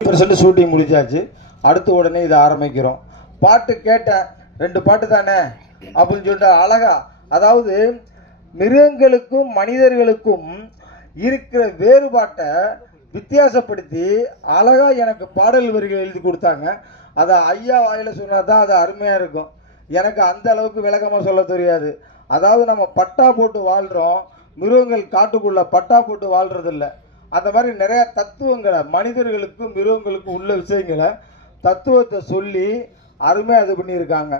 50% shooting முடிச்சாச்சு. அடுத்து உடனே இதை ஆரம்பிக்கிறோம். பாட்டு கேட்டேன், 2 பாட்டு தானே அப்படின்னு சொல்லிட்டு அழகா, அதாவது மிருகங்களுக்கும் மனிதர்களுக்கும் இருக்கிற வேறுபாட்டை வித்தியாசப்படுத்தி அழகா எனக்கு பாடல் வரிகள் எழுதி கொடுத்தாங்க. அதை ஐயா வாயில சொன்னா தான் அது அருமையா இருக்கும். எனக்கு அந்த அளவுக்கு விளக்கமாக சொல்ல தெரியாது. அதாவது நம்ம பட்டா போட்டு வாழ்கிறோம், மிருகங்கள் காட்டுக்குள்ள பட்டா போட்டு வாழ்றதில்ல. அந்த மாதிரி நிறைய தத்துவங்களை மனிதர்களுக்கும் மிருகங்களுக்கும் உள்ள விஷயங்களை தத்துவத்தை சொல்லி அருமையாக இது பண்ணியிருக்காங்க.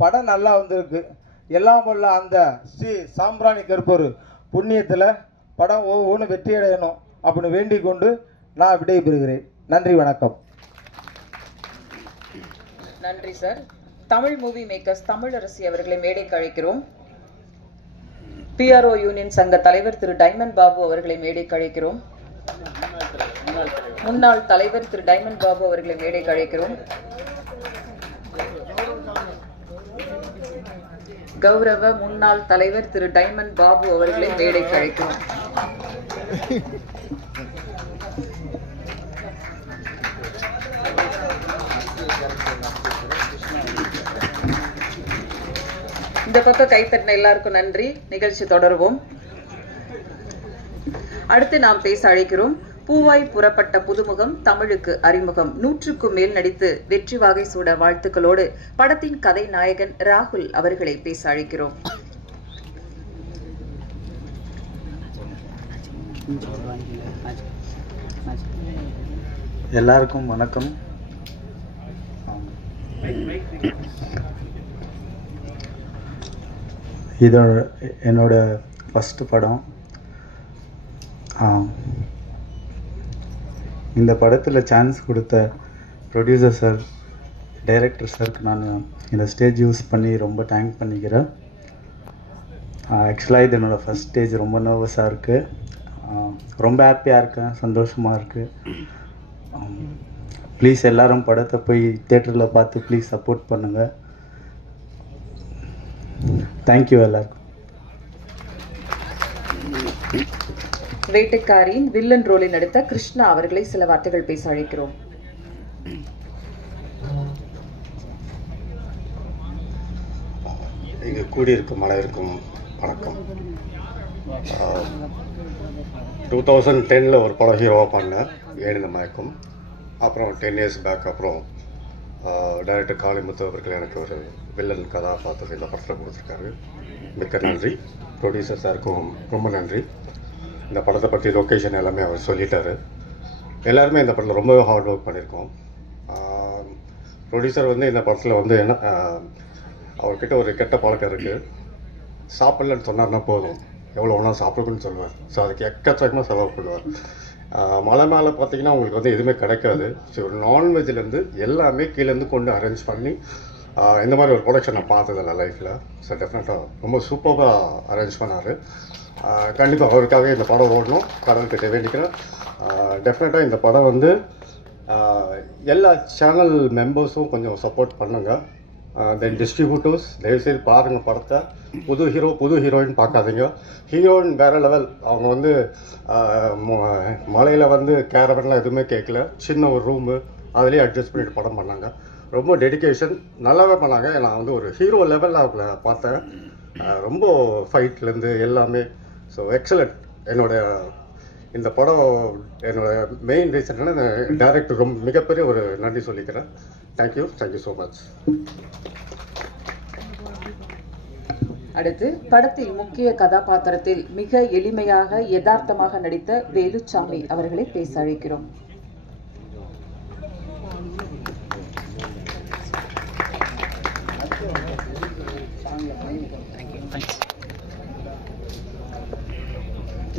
படம் நல்லா வந்திருக்கு. எல்லாம் உள்ள அந்த ஸ்ரீ சாம்பிராணி கருப்பர் புண்ணியத்தில் படம் ஒவ்வொன்று வெற்றி அடையணும் அப்படின்னு வேண்டிக் கொண்டு நான் விடைபெறுகிறேன். நன்றி, வணக்கம். நன்றி sir. Tamil movie makers Tamilarasi அவர்களை மேடைக்கு அழைக்கிறோம். PRO யூனியன் சங்க தலைவர் திரு டைமண்ட் பாபு அவர்களை மேடைக்கு அழைக்கிறோம். முன்னாள் தலைவர் திரு டைமண்ட் பாபு அவர்களை மேடைக்கு அழைக்கிறோம். கௌரவ முன்னாள் தலைவர் திரு டைமண்ட் பாபு அவர்களை மேடைக்கு அழைக்கிறோம். இந்த பக்கம் கைத்தட்டின எல்லாருக்கும் நன்றி. நிகழ்ச்சி தொடருவோம். அடுத்து நாம் பேச அழைக்கிறோம். பூவாய் புறப்பட்ட புதுமுகம் தமிழுக்கு அறிமுகம் 100க்கும் மேல் நடித்து வெற்றி வாகை சூட வாழ்த்துக்களோடு படத்தின் கதை நாயகன் ராகுல் அவர்களை பேச அழைக்கிறோம். எல்லாருக்கும் வணக்கம். இதோட என்னோட ஃபஸ்ட்டு படம். இந்த படத்தில் சான்ஸ் கொடுத்த ப்ரொடியூசர் சார், டைரக்டர் சாருக்கு நான் இந்த ஸ்டேஜ் யூஸ் பண்ணி ரொம்ப தேங்க் பண்ணிக்கிறேன். ஆக்சுவலாக இது என்னோடய ஃபஸ்ட் ஸ்டேஜ். ரொம்ப நர்வஸாக இருக்குது, ரொம்ப ஹாப்பியாக இருக்கேன், சந்தோஷமாக இருக்குது. ப்ளீஸ் எல்லோரும் படத்தை போய் தேட்டரில் பார்த்து ப்ளீஸ் சப்போர்ட் பண்ணுங்கள். தேங்க்யூ எல்லாருக்கும். வேட்டைக்காரியின் வில்லன் ரோலில் நடித்த கிருஷ்ணா அவர்களை சில வார்த்தைகள் பேச அழைக்கிறோம். இங்கு கூடியிருக்கும் அனைவருக்கும் வணக்கம். 2010 ஒரு படம் ஹீரோவாக பண்ணேன், ஏழுந்த மயக்கம். அப்புறம் 10 years பேக் அப்புறம் டைரக்டர் காளிமுத்து அவர்கள் எனக்கு ஒரு வில்லன் கதாபாத்திரம் இந்த படத்தில் கொடுத்துருக்காரு. மிக்க நன்றி. ப்ரொடியூசர் சாருக்கும் ரொம்ப நன்றி. இந்த படத்தை பற்றி லொக்கேஷன் எல்லாமே அவர் சொல்லிட்டாரு. எல்லாருமே இந்த படத்தில் ரொம்பவே ஹார்ட் ஒர்க் பண்ணியிருக்கோம். ப்ரொடியூசர் வந்து இந்த படத்தில் வந்து என்ன, அவர்கிட்ட ஒரு கெட்ட பழக்கம் இருக்குது. சாப்பிட்லன்னு சொன்னார்னா போதும், எவ்வளோ ஒன்றா சாப்பிடுக்குன்னு சொல்லுவார். ஸோ அதுக்கு எக்கச்சக்கமாக செலவு பண்ணுவார். மலை மேலே பார்த்தீங்கன்னா உங்களுக்கு வந்து எதுவுமே கிடைக்காது. ஸோ ஒரு நான்வெஜ்லேருந்து எல்லாமே கீழேருந்து கொண்டு அரேஞ்ச் பண்ணி இந்த மாதிரி ஒரு ப்ரொடக்ஷன் நான் பார்த்ததில்ல லைஃப்பில். ஸோ டெஃபினட்டாக ரொம்ப சூப்பராக அரேஞ்ச் பண்ணார். கண்டிப்பாக அவருக்காக இந்த படம் ஓடணும், கடவுள்கிட்ட வேண்டிக்கிறேன். டெஃபினட்டாக இந்த படம் வந்து எல்லா சேனல் மெம்பர்ஸும் கொஞ்சம் சப்போர்ட் பண்ணுங்கள். தென் டிஸ்ட்ரிபியூட்டர்ஸ் தயவுசெய்து பாருங்கள் படத்தை. புது ஹீரோ புது ஹீரோயின் பார்க்காதீங்க. ஹீரோயின் வேறு லெவல். அவங்க வந்து மலையில் வந்து கேரவன்லாம் எதுவுமே கேட்கல, சின்ன ஒரு ரூமு அதுலேயே அட்ஜஸ்ட் பண்ணிட்டு படம் பண்ணாங்க. ரொம்ப டெடிக்கேஷன், நல்லாவே பண்ணாங்க. நான் வந்து ஒரு ஹீரோ லெவலில் அவங்கள பார்த்தேன். ரொம்ப ஃபைட்லேருந்து எல்லாமே. So excellent. இந்த படம் என்னோட மெயின் ரீசன் என்னன்னா, டைரக்டர் ரொம்ப மிகப்பெரிய ஒரு நன்றி சொல்லிக்கிறேன். Thank you so much. அடுத்து படத்தில் முக்கிய கதாபாத்திரத்தில் மிக எளிமையாக யதார்த்தமாக நடித்த வேலுச்சாமி அவர்களை பேச அழைக்கிறோம்.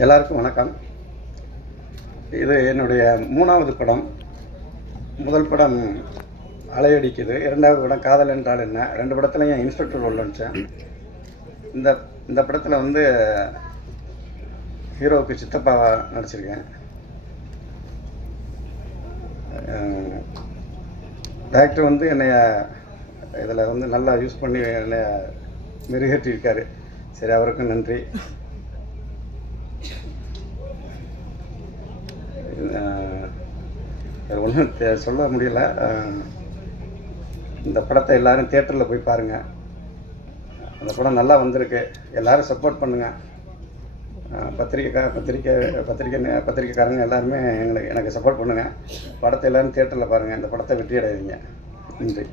எல்லாருக்கும் வணக்கம். இது என்னுடைய 3வது படம். முதல் படம் அலையடிக்குது, 2வது படம் காதல் என்றால் என்ன. 2 படத்துலையும் இன்ஸ்பெக்டர் ரோல் நடித்தேன். இந்த படத்தில் வந்து ஹீரோவுக்கு சித்தப்பாவாக நடிச்சிருக்கேன். டைரக்டர் வந்து என்னைய இதில் வந்து நல்லா யூஸ் பண்ணி என்னைய மெருகேற்றிருக்காரு. சரி, அவருக்கும் நன்றி. வேறு ஒன்றும் சொல்ல முடியல. இந்த படத்தை எல்லாரும் தியேட்டரில் போய் பாருங்கள். அந்த படம் நல்லா வந்திருக்கு. எல்லாரும் சப்போர்ட் பண்ணுங்கள். பத்திரிக்கைக்காரங்க எல்லாருமே எனக்கு சப்போர்ட் பண்ணுங்கள். படத்தை எல்லாரும் தியேட்டரில் பாருங்கள். இந்த படத்தை வெற்றி அடைவீங்க. நன்றி.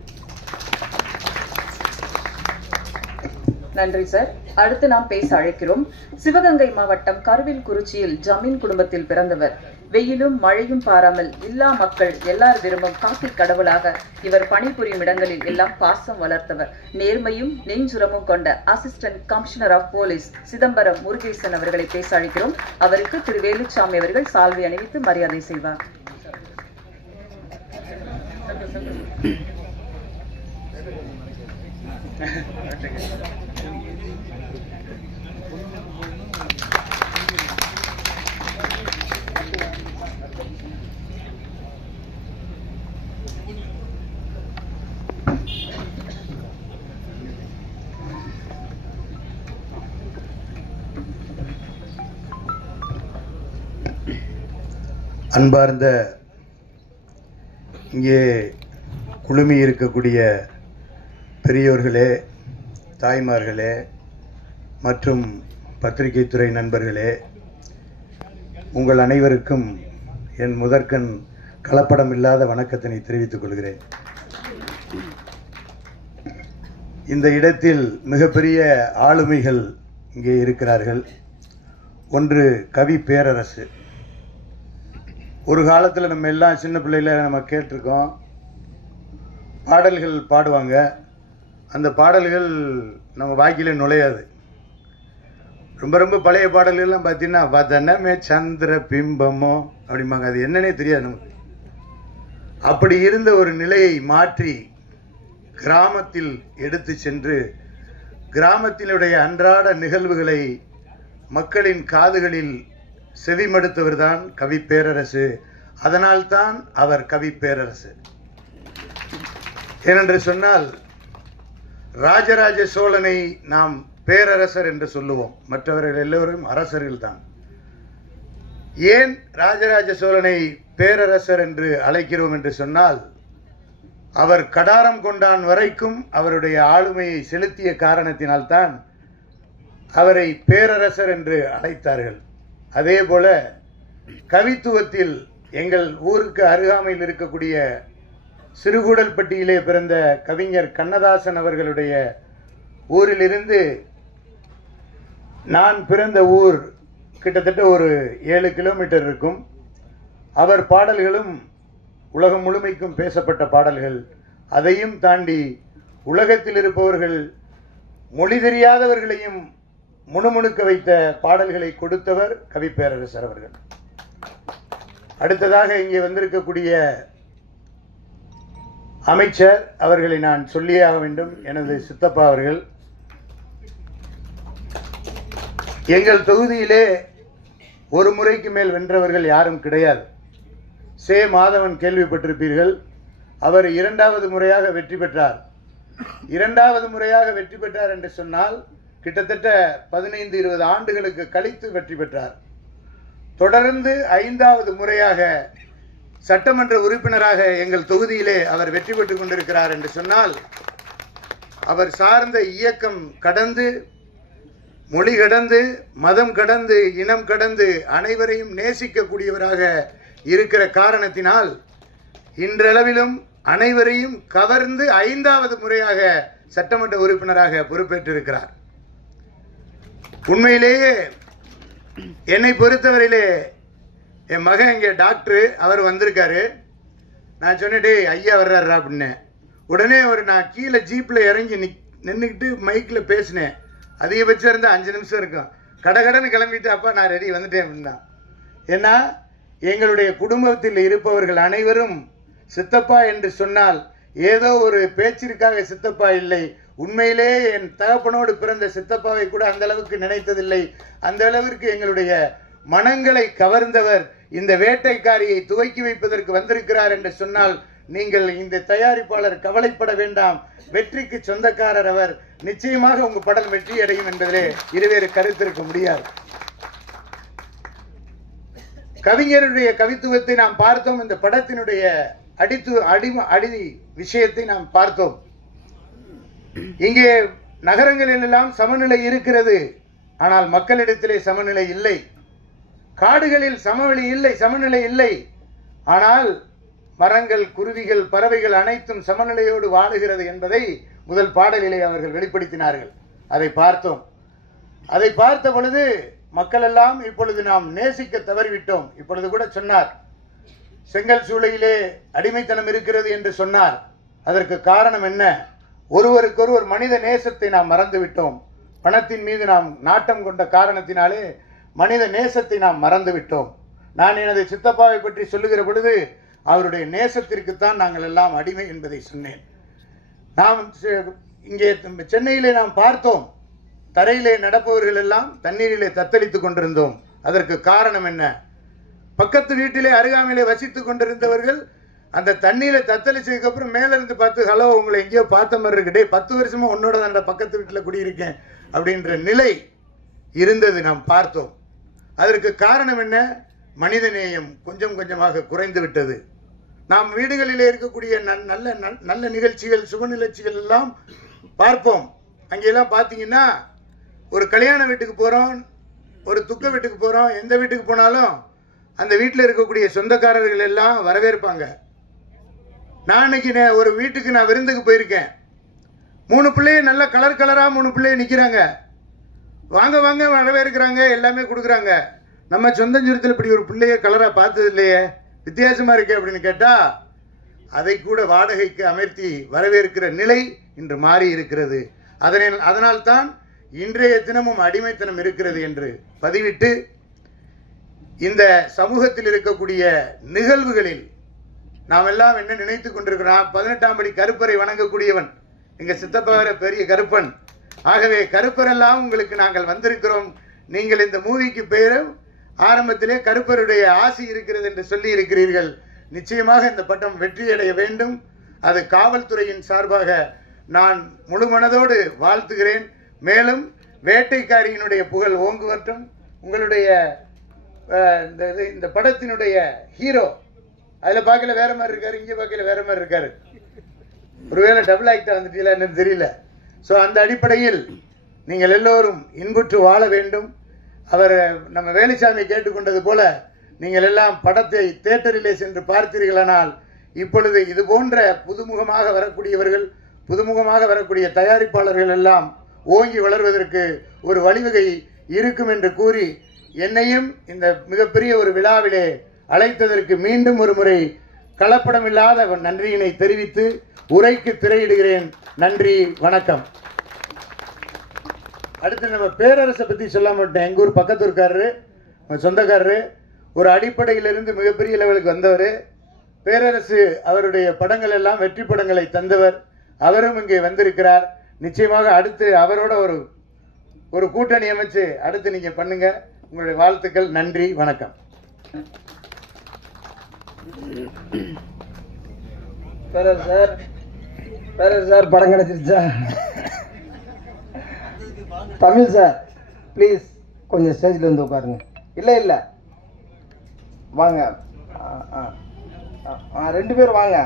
நன்றி சார். அடுத்து நாம் பேச அழைக்கிறோம். சிவகங்கை மாவட்டம் கருவில்குறிச்சியில் ஜமீன் குடும்பத்தில் பிறந்தவர். வெயிலும் மழையும் பாராமல் எல்லா மக்கள் எல்லார் விரும்பும் காக்கி கடவுளாக இவர் பணிபுரியும் இடங்களில் எல்லாம் பாசம் வளர்த்தவர். நேர்மையும் நெஞ்சுரமும் கொண்ட assistant commissioner of police Chidambaram Murugesan அவர்களை பேச அழைக்கிறோம். அவருக்கு திரு வேலுச்சாமி அவர்கள் சால்வை அணிவித்து மரியாதை செய்வார். அன்பார்ந்த இங்கே குழுமி இருக்கக்கூடிய பெரியோர்களே, தாய்மார்களே மற்றும் பத்திரிகைத்துறை நண்பர்களே, உங்கள் அனைவருக்கும் என் முதற்கண் கலப்படம் இல்லாத வணக்கத்தினை தெரிவித்துக் கொள்கிறேன். இந்த இடத்தில் மிகப்பெரிய ஆளுமைகள் இங்கே இருக்கிறார்கள். ஒன்று கவி பேரரசு. ஒரு காலத்தில் நம்ம எல்லாம் சின்ன பிள்ளையில நம்ம கேட்டிருக்கோம், பாடல்கள் பாடுவாங்க. அந்த பாடல்கள் நம்ம வாக்கில நுழையாது. ரொம்ப ரொம்ப பழைய பாடல்கள்லாம் பார்த்தீங்கன்னா வதனமே சந்திர பிம்பமோ அப்படிம்பாங்க. அது என்னன்னே தெரியாது நமக்கு. அப்படி இருந்த ஒரு நிலையை மாற்றி கிராமத்தில் எடுத்து சென்று கிராமத்தினுடைய அன்றாட நிகழ்வுகளை மக்களின் காதுகளில் செவிமடுத்தவர் தான் கவி பேரரசு. அதனால்தான் அவர் கவி பேரரசு. ஏனென்று சொன்னால் ராஜராஜ சோழனை நாம் பேரரசர் என்று சொல்லுவோம். மற்றவர்கள் எல்லோரும் அரசர்கள் தான். ஏன் ராஜராஜ சோழனை பேரரசர் என்று அழைக்கிறோம் என்று சொன்னால், அவர் கடாரம் கொண்டான் வரைக்கும் அவருடைய ஆளுமையை செலுத்திய காரணத்தினால்தான் அவரை பேரரசர் என்று அழைத்தார்கள். அதே போல கவித்துவத்தில் எங்கள் ஊருக்கு அருகாமையில் இருக்கக்கூடிய சிறுகூடல்பட்டியிலே பிறந்த கவிஞர் கண்ணதாசன் அவர்களுடைய ஊரிலிருந்து நான் பிறந்த ஊர் கிட்டத்தட்ட ஒரு 7 கிலோமீட்டர் இருக்கும். அவர் பாடல்களும் உலகம் முழுமைக்கும் பேசப்பட்ட பாடல்கள். அதையும் தாண்டி உலகத்தில் இருப்பவர்கள் மொழி தெரியாதவர்களையும் முணுமுணுக்க வைத்த பாடல்களை கொடுத்தவர் கவி பேரரசர் அவர்கள். அடுத்ததாக இங்கே வந்திருக்கக்கூடிய அமைச்சர் அவர்களை நான் சொல்லியே ஆக வேண்டும். எனது சித்தப்பா அவர்கள். எங்கள் தொகுதியிலே ஒரு முறைக்கு மேல் வென்றவர்கள் யாரும் கிடையாது. சே மாதவன் கேள்விப்பட்டிருப்பீர்கள். அவர் 2வது முறையாக வெற்றி பெற்றார். 2வது முறையாக வெற்றி பெற்றார் என்று சொன்னால் கிட்டத்தட்ட 15-20 ஆண்டுகளுக்கு கழித்து வெற்றி பெற்றார். தொடர்ந்து 5வது முறையாக சட்டமன்ற உறுப்பினராக எங்கள் தொகுதியிலே அவர் வெற்றி பெற்றுக் கொண்டிருக்கிறார் என்று சொன்னால், அவர் சார்ந்த இயக்கம் கடந்து, மொழி கடந்து, மதம் கடந்து, இனம் கடந்து அனைவரையும் நேசிக்கக்கூடியவராக இருக்கிற காரணத்தினால் இன்றளவிலும் அனைவரையும் கவர்ந்து 5வது முறையாக சட்டமன்ற உறுப்பினராக பொறுப்பேற்றிருக்கிறார். உண்மையிலேயே என்னை பொறுத்தவரையிலே என் மகன் இங்கே டாக்டர், அவர் வந்திருக்காரு. நான் சொன்னேன், ஐயா வர்றாரா அப்படின்னு. உடனே நான் கீழே ஜீப்பில் இறங்கி நின்றுக்கிட்டு மைக்கில் பேசினேன். அதிகபட்சம் இருந்தால் 5 நிமிஷம் இருக்கும். கடகடன்னு கிளம்பிட்டு, அப்பா நான் ரெடி வந்துட்டேன் அப்படின்னா. ஏன்னா எங்களுடைய குடும்பத்தில் இருப்பவர்கள் அனைவரும் சித்தப்பா என்று சொன்னால் ஏதோ ஒரு பேச்சிற்காக சித்தப்பா இல்லை. உண்மையிலே என் தகப்பனோடு பிறந்த சித்தப்பாவை கூட அந்த அளவுக்கு நினைத்ததில்லை. அந்த அளவிற்கு எங்களுடைய மனங்களை கவர்ந்தவர் இந்த வேட்டைக்காரியை துவக்கி வைப்பதற்கு வந்திருக்கிறார் என்று சொன்னால் நீங்கள் இந்த தயாரிப்பாளர் கவலைப்பட வேண்டாம். வெற்றிக்கு சொந்தக்காரர் அவர். நிச்சயமாக உங்க படம் வெற்றி அடையும் என்பதிலே இருவேறு கருத்து இருக்க முடியாது. கவிஞருடைய கவித்துவத்தை நாம் பார்த்தோம். இந்த படத்தினுடைய அடி விஷயத்தை நாம் பார்த்தோம். இங்கே நகரங்களில் எல்லாம் சமநிலை இருக்கிறது, ஆனால் மக்களிடத்திலே சமநிலை இல்லை. காடுகளில் சமநிலை இல்லை, ஆனால் மரங்கள், குருவிகள், பறவைகள் அனைத்தும் சமநிலையோடு வாழுகிறது என்பதை முதல் பாடலிலே அவர்கள் வெளிப்படுத்தினார்கள். அதை பார்த்தோம். அதை பார்த்த பொழுது மக்கள் எல்லாம் இப்பொழுது நாம் நேசிக்க தவறிவிட்டோம். இப்பொழுது கூட சொன்னார், செங்கல் சூளையிலே அடிமைத்தனம் இருக்கிறது என்று சொன்னார். அதற்கு காரணம் என்ன? ஒருவருக்கொருவர் மனித நேசத்தை நாம் மறந்துவிட்டோம். பணத்தின் மீது நாம் நாட்டம் கொண்ட காரணத்தினாலே மனித நேசத்தை நாம் மறந்துவிட்டோம். நான் எனது சித்தப்பாவை பற்றி சொல்லுகிற பொழுது அவருடைய நேசத்திற்குத்தான் நாங்கள் எல்லாம் அடிமை என்பதை சொன்னேன். நாம் இங்கே சென்னையிலே நாம் பார்த்தோம், தரையிலே நடப்பவர்கள் எல்லாம் தண்ணீரிலே தத்தளித்துக் கொண்டிருந்தோம். அதற்கு காரணம் என்ன? பக்கத்து வீட்டிலே அருகாமையிலே வசித்துக் கொண்டிருந்தவர்கள் அந்த தண்ணீரை தத்தளிச்சதுக்கு அப்புறம் மேல இருந்து பார்த்து, ஹலோ, உங்களை எங்கேயோ பார்த்த மாதிரி இருக்குடே, 10 வருஷமா உன்னோட அந்த பக்கத்து வீட்டில் குடியிருக்கேன் அப்படின்ற நிலை இருந்தது நாம் பார்த்தோம். அதற்கு காரணம் என்ன? மனிதநேயம் கொஞ்சம் கொஞ்சமாக குறைந்து விட்டது. நாம் வீடுகளிலே இருக்கக்கூடிய நல்ல நிகழ்ச்சிகள், சுப நிகழ்ச்சிகள் எல்லாம் பார்ப்போம். அங்கெல்லாம் பார்த்தீங்கன்னா ஒரு கல்யாண வீட்டுக்கு போகிறோம், ஒரு துக்க வீட்டுக்கு போகிறோம், எந்த வீட்டுக்கு போனாலும் அந்த வீட்டில் இருக்கக்கூடிய சொந்தக்காரர்கள் எல்லாம் வரவேற்பாங்க. நான் அன்னைக்கு ஒரு வீட்டுக்கு நான் விருந்துக்கு போயிருக்கேன். 3 பிள்ளைய நல்ல கலராக 3 பிள்ளைய நிற்கிறாங்க. வாங்க வாங்க வரவேற்கிறாங்க, எல்லாமே கொடுக்குறாங்க. நம்ம சொந்தஞ்சுரத்தில் இப்படி ஒரு பிள்ளைய கலராக பார்த்தது இல்லையே, வித்தியாசமாக இருக்கே அப்படின்னு கேட்டால் அதை கூட வாடகைக்கு அமர்த்தி வரவேற்கிற நிலை இன்று மாறி இருக்கிறது. அதனால்தான் இன்றைய தினமும் அடிமைத்தனம் இருக்கிறது என்று பதிவிட்டு, இந்த சமூகத்தில் இருக்கக்கூடிய நிகழ்வுகளில் நாம் எல்லாம் என்ன நினைத்து கொண்டிருக்கிறோம்? 18ஆம் படி கருப்பரை வணங்கக்கூடியவன் எங்க சித்தப்பாவர பெரிய கருப்பன். ஆகவே கருப்பரெல்லாம் உங்களுக்கு நாங்கள் வந்திருக்கிறோம். நீங்கள் இந்த மூவிக்கு பேரும் ஆரம்பத்திலே கருப்பருடைய ஆசி இருக்கிறது என்று சொல்லி இருக்கிறீர்கள். நிச்சயமாக இந்த பட்டம் வெற்றியடைய வேண்டும். அது காவல்துறையின் சார்பாக நான் முழு மனதோடு வாழ்த்துகிறேன். மேலும் வேட்டைக்காரியினுடைய புகழ் ஓங்குவட்டும். உங்களுடைய இந்த படத்தினுடைய ஹீரோ அதில் பார்க்கல வேற மாதிரி இருக்காரு, இங்கே பார்க்கல வேற மாதிரி இருக்காரு. ஒருவேளை டபுள் ஆக்டா வந்துட்டீங்களா என்னன்னு தெரியல. ஸோ அந்த அடிப்படையில் நீங்கள் எல்லோரும் இன்புற்று வாழ வேண்டும். அவர் நம்ம வேலுசாமி கேட்டுக்கொண்டது போல நீங்கள் எல்லாம் படத்தை தியேட்டரிலே சென்று பார்த்தீர்களானால் இப்பொழுது இது போன்ற புதுமுகமாக வரக்கூடியவர்கள், புதுமுகமாக வரக்கூடிய தயாரிப்பாளர்கள் எல்லாம் ஓங்கி வளர்வதற்கு ஒரு வழிவகை இருக்கும் என்று கூறி, என்னையும் இந்த மிகப்பெரிய ஒரு விழாவிலே அழைத்ததற்கு மீண்டும் ஒரு முறை கலப்படமில்லாத நன்றியினை தெரிவித்து உரைக்கு திரையிடுகிறேன். நன்றி, வணக்கம். அடுத்து நம்ம பேரரசை பற்றி சொல்ல மாட்டேன். எங்கள் ஊர் பக்கத்து இருக்காரு, சொந்தக்காரரு, ஒரு அடிப்படையிலிருந்து மிகப்பெரிய லெவலுக்கு வந்தவர். பேரரசு அவருடைய படங்கள் எல்லாம் வெற்றி படங்களை தந்தவர். அவரும் இங்கே வந்திருக்கிறார். நிச்சயமாக அடுத்து அவரோட ஒரு கூட்டணி அமைச்சு அடுத்து நீங்கள் பண்ணுங்க. உங்களுடைய வாழ்த்துக்கள். நன்றி, வணக்கம். சார் படம் கிடைச்சிருச்சா? தமிழ் சார் ப்ளீஸ் கொஞ்சம் ஸ்டேஜில் வந்து உட்காருங்க. இல்லை வாங்க, 2 பேர் வாங்க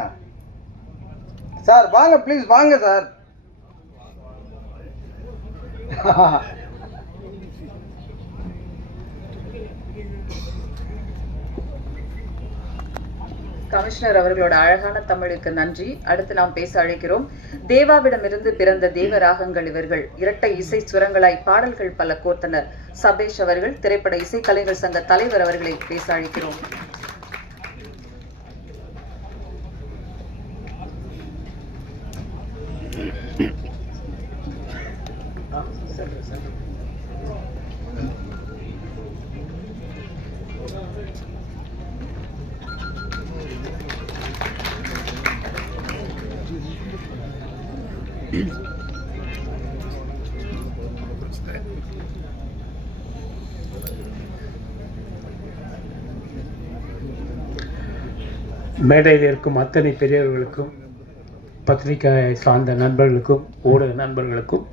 சார், வாங்க ப்ளீஸ், வாங்க சார். கமிஷனர் அவர்களோட அழகான தமிழுக்கு நன்றி. அடுத்து நாம் பேச அழைக்கிறோம். தேவாவிடமிருந்து பிறந்த தேவராகங்கள் இவர்கள். இரட்டை இசை சுரங்களாய் பாடல்கள் பல கோர்த்தனர். சபேஷ் அவர்கள், திரைப்பட இசைக்கலைஞர் சங்க தலைவர் அவர்களை பேச அழைக்கிறோம். மேடையில் இருக்கும் அத்தனை பெரியவர்களுக்கும், பத்திரிகை சார்ந்த நண்பர்களுக்கும், ஊடக நண்பர்களுக்கும்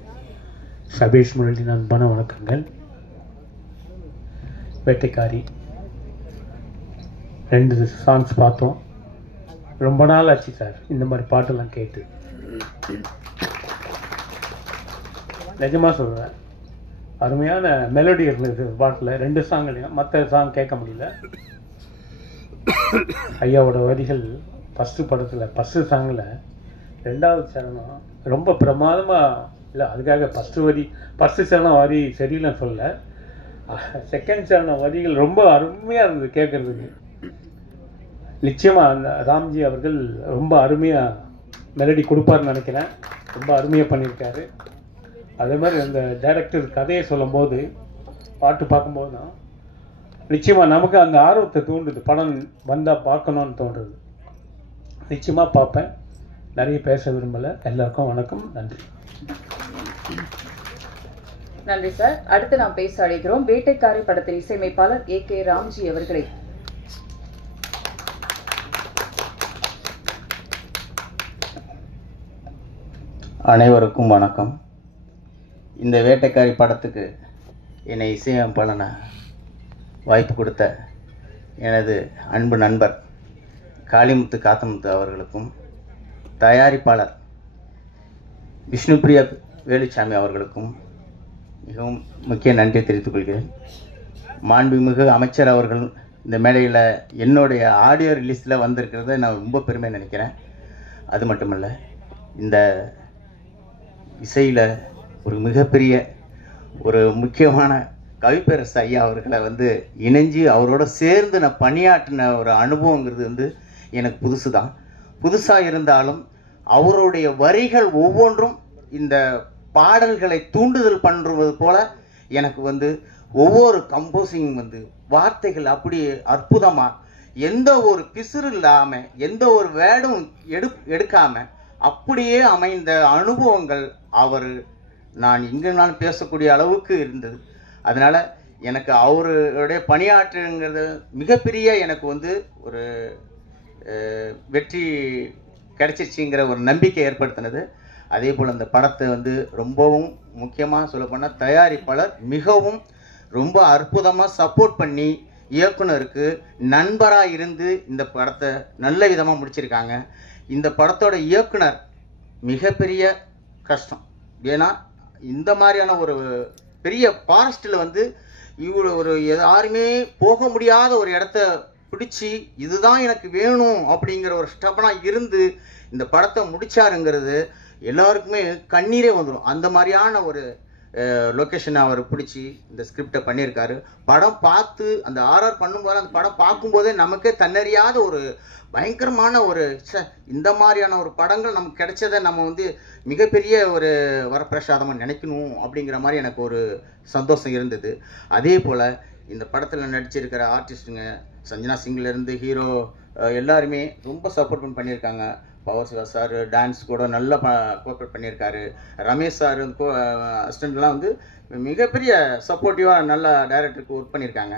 சபேஷ் முரளியின் அன்பான வணக்கங்கள். வேட்டைக்காரி 2 சாங்ஸ் பார்த்தோம். ரொம்ப நாள் ஆச்சு சார் இந்த மாதிரி பாட்டெல்லாம் கேட்டு. நிஜமாக சொல்கிறேன், அருமையான மெலோடி இருந்தது பாட்டில். 2 சாங்லையும், மற்ற சாங் கேட்க முடியல. ஐயாவோட வரிகள் ஃபஸ்ட்டு படத்தில் ஃபஸ்ட்டு சாங்கில் 2வது சரணம் ரொம்ப பிரமாதமாக இல்லை. அதுக்காக ஃபஸ்ட்டு சரணம் வரி சரியில்லைன்னு சொல்ல, செகண்ட் சரணம் வரிகள் ரொம்ப அருமையாக இருந்தது கேட்குறதுக்கு. நிச்சயமாக அந்த ராம்ஜி அவர்கள் ரொம்ப அருமையாக மெலடி கொடுப்பார்னு நினைக்கிறேன். ரொம்ப அருமையாக பண்ணியிருக்காரு. அதே மாதிரி அந்த டைரக்டர் கதையை சொல்லும்போது, பாட்டு பார்க்கும்போது தான் நிச்சயமாக நமக்கு அந்த ஆர்வத்தை தூண்டுது. படம் வந்தால் பார்க்கணுன்னு தோன்றுது. நிச்சயமாக பார்ப்பேன். நிறைய பேச விரும்பலை. எல்லாருக்கும் வணக்கம், நன்றி. நன்றி சார். அடுத்து நாம் பேச அழைக்கிறோம் வேட்டைக்காரி படத்தின் இசையமைப்பாளர் A.K. ராம்ஜி அவர்களை. அனைவருக்கும் வணக்கம். இந்த வேட்டைக்காரி படத்துக்கு என்னை இசையமைப்பாளன வாய்ப்பு கொடுத்த எனது அன்பு நண்பர் காளிமுத்து காத்தமுத்து அவர்களுக்கும், தயாரிப்பாளர் விஷ்ணுபிரியா வேலுச்சாமி அவர்களுக்கும் மிகவும் முக்கிய நன்றி தெரிவித்துக் கொள்கிறேன். மாண்புமிகு அமைச்சர் அவர்கள் இந்த மேடையில் என்னுடைய ஆடியோ ரிலீஸில் வந்திருக்கிறத நான் ரொம்ப பெருமையாக நினைக்கிறேன். அது மட்டுமல்ல, இந்த இசையில் ஒரு மிகப்பெரிய ஒரு முக்கியமான கவிப்பேரசு ஐயா அவர்களை இணைஞ்சு அவரோட சேர்ந்து நான் பணியாற்றின ஒரு அனுபவங்கிறது எனக்கு புதுசு தான். புதுசாக இருந்தாலும் அவருடைய வரிகள் ஒவ்வொன்றும் இந்த பாடல்களை தூண்டுதல் பண்ணுறது போல எனக்கு ஒவ்வொரு கம்போசிங் வார்த்தைகள் அப்படி அற்புதமாக, எந்த ஒரு பிசுறு இல்லாமல், எந்த ஒரு வேர்டும் எடுக்காமல் அப்படியே அமைந்த அனுபவங்கள் நான் எங்கேனாலும் பேசக்கூடிய அளவுக்கு இருந்தது. அதனால் எனக்கு அவருடைய பணியாற்றுங்கிறது மிகப்பெரிய எனக்கு ஒரு வெற்றி கிடைச்சிருச்சுங்கிற ஒரு நம்பிக்கை ஏற்படுத்தினது. அதே போல் அந்த படத்தை ரொம்பவும் முக்கியமாக சொல்லப்போனால் தயாரிப்பாளர் மிகவும் ரொம்ப அற்புதமாக சப்போர்ட் பண்ணி இயக்குனருக்கு நண்பராக இருந்து இந்த படத்தை நல்ல விதமாக முடிச்சிருக்காங்க. இந்த படத்தோட இயக்குனர் மிகப்பெரிய கஷ்டம். ஏன்னா இந்த மாதிரியான ஒரு பெரிய ஃபாரஸ்ட்டில் இவ்வளோ ஒரு யாருமே போக முடியாத ஒரு இடத்த பிடிச்சி இதுதான் எனக்கு வேணும் அப்படிங்கிற ஒரு ஸ்டெப்பனாக இருந்து இந்த படத்தை முடிச்சாருங்கிறது எல்லாருக்குமே கண்ணீரே வந்துடும். அந்த மாதிரியான ஒரு லொக்கேஷனை அவர் பிடிச்சி இந்த ஸ்கிரிப்டை பண்ணியிருக்காரு. படம் பார்த்து அந்த ஆர்ஆர் பண்ணும்போது அந்த படம் பார்க்கும்போதே நமக்கே தன்னறியாத ஒரு பயங்கரமான ஒரு இந்த மாதிரியான ஒரு படங்கள் நமக்கு கிடைச்சதை நம்ம மிகப்பெரிய ஒரு வரப்பிரசாதமாக நினைக்கணும் அப்படிங்கிற மாதிரி எனக்கு ஒரு சந்தோஷம் இருந்தது. அதே போல் இந்த படத்தில் நடிச்சிருக்கிற ஆர்டிஸ்ட்டுங்க சஞ்சனா சிங்லேருந்து ஹீரோ எல்லாருமே ரொம்ப சப்போர்ட் பண்ணியிருக்காங்க. பவர் சிவா சார் டான்ஸ் கூட நல்லா கோஆப்ரேட் பண்ணியிருக்காரு. ரமேஷ் சார் அசிஸ்டண்ட்லாம் மிகப்பெரிய சப்போர்ட்டிவாக நல்லா டைரக்டருக்கு ஒர்க் பண்ணியிருக்காங்க.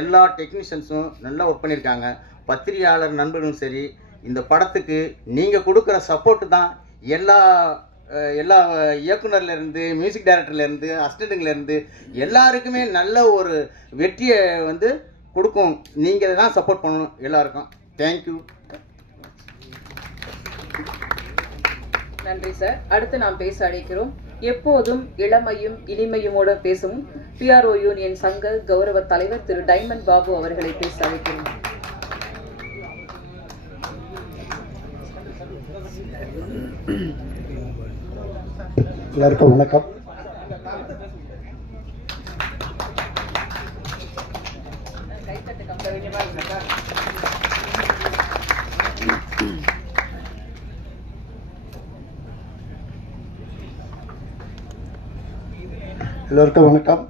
எல்லா டெக்னீஷியன்ஸும் நல்லா ஒர்க் பண்ணியிருக்காங்க. பத்திரிகையாளர் நண்பர்களும் சரி, இந்த படத்துக்கு நீங்கள் கொடுக்குற சப்போர்ட்டு தான் எல்லா இயக்குனர்லேருந்து மியூசிக் டைரக்டர்லேருந்து அசிஸ்டண்ட்டுங்கலேருந்து எல்லாருக்குமே நல்ல ஒரு வெற்றியை கொடுக்கும். நீங்கள் தான் சப்போர்ட் பண்ணணும் எல்லாருக்கும். தேங்க்யூ. நன்றி சார். அடுத்து நாம் பேச அழைக்கிறோம் எப்போதும் இளமையும் இனிமையுமோட பேசும் PRO யூனியன் சங்க கௌரவ தலைவர் திரு டைமண்ட் பாபு அவர்களை பேச அழைக்கிறோம். எல்லாருக்கும் வணக்கம். எல்லோருக்கும் வணக்கம்.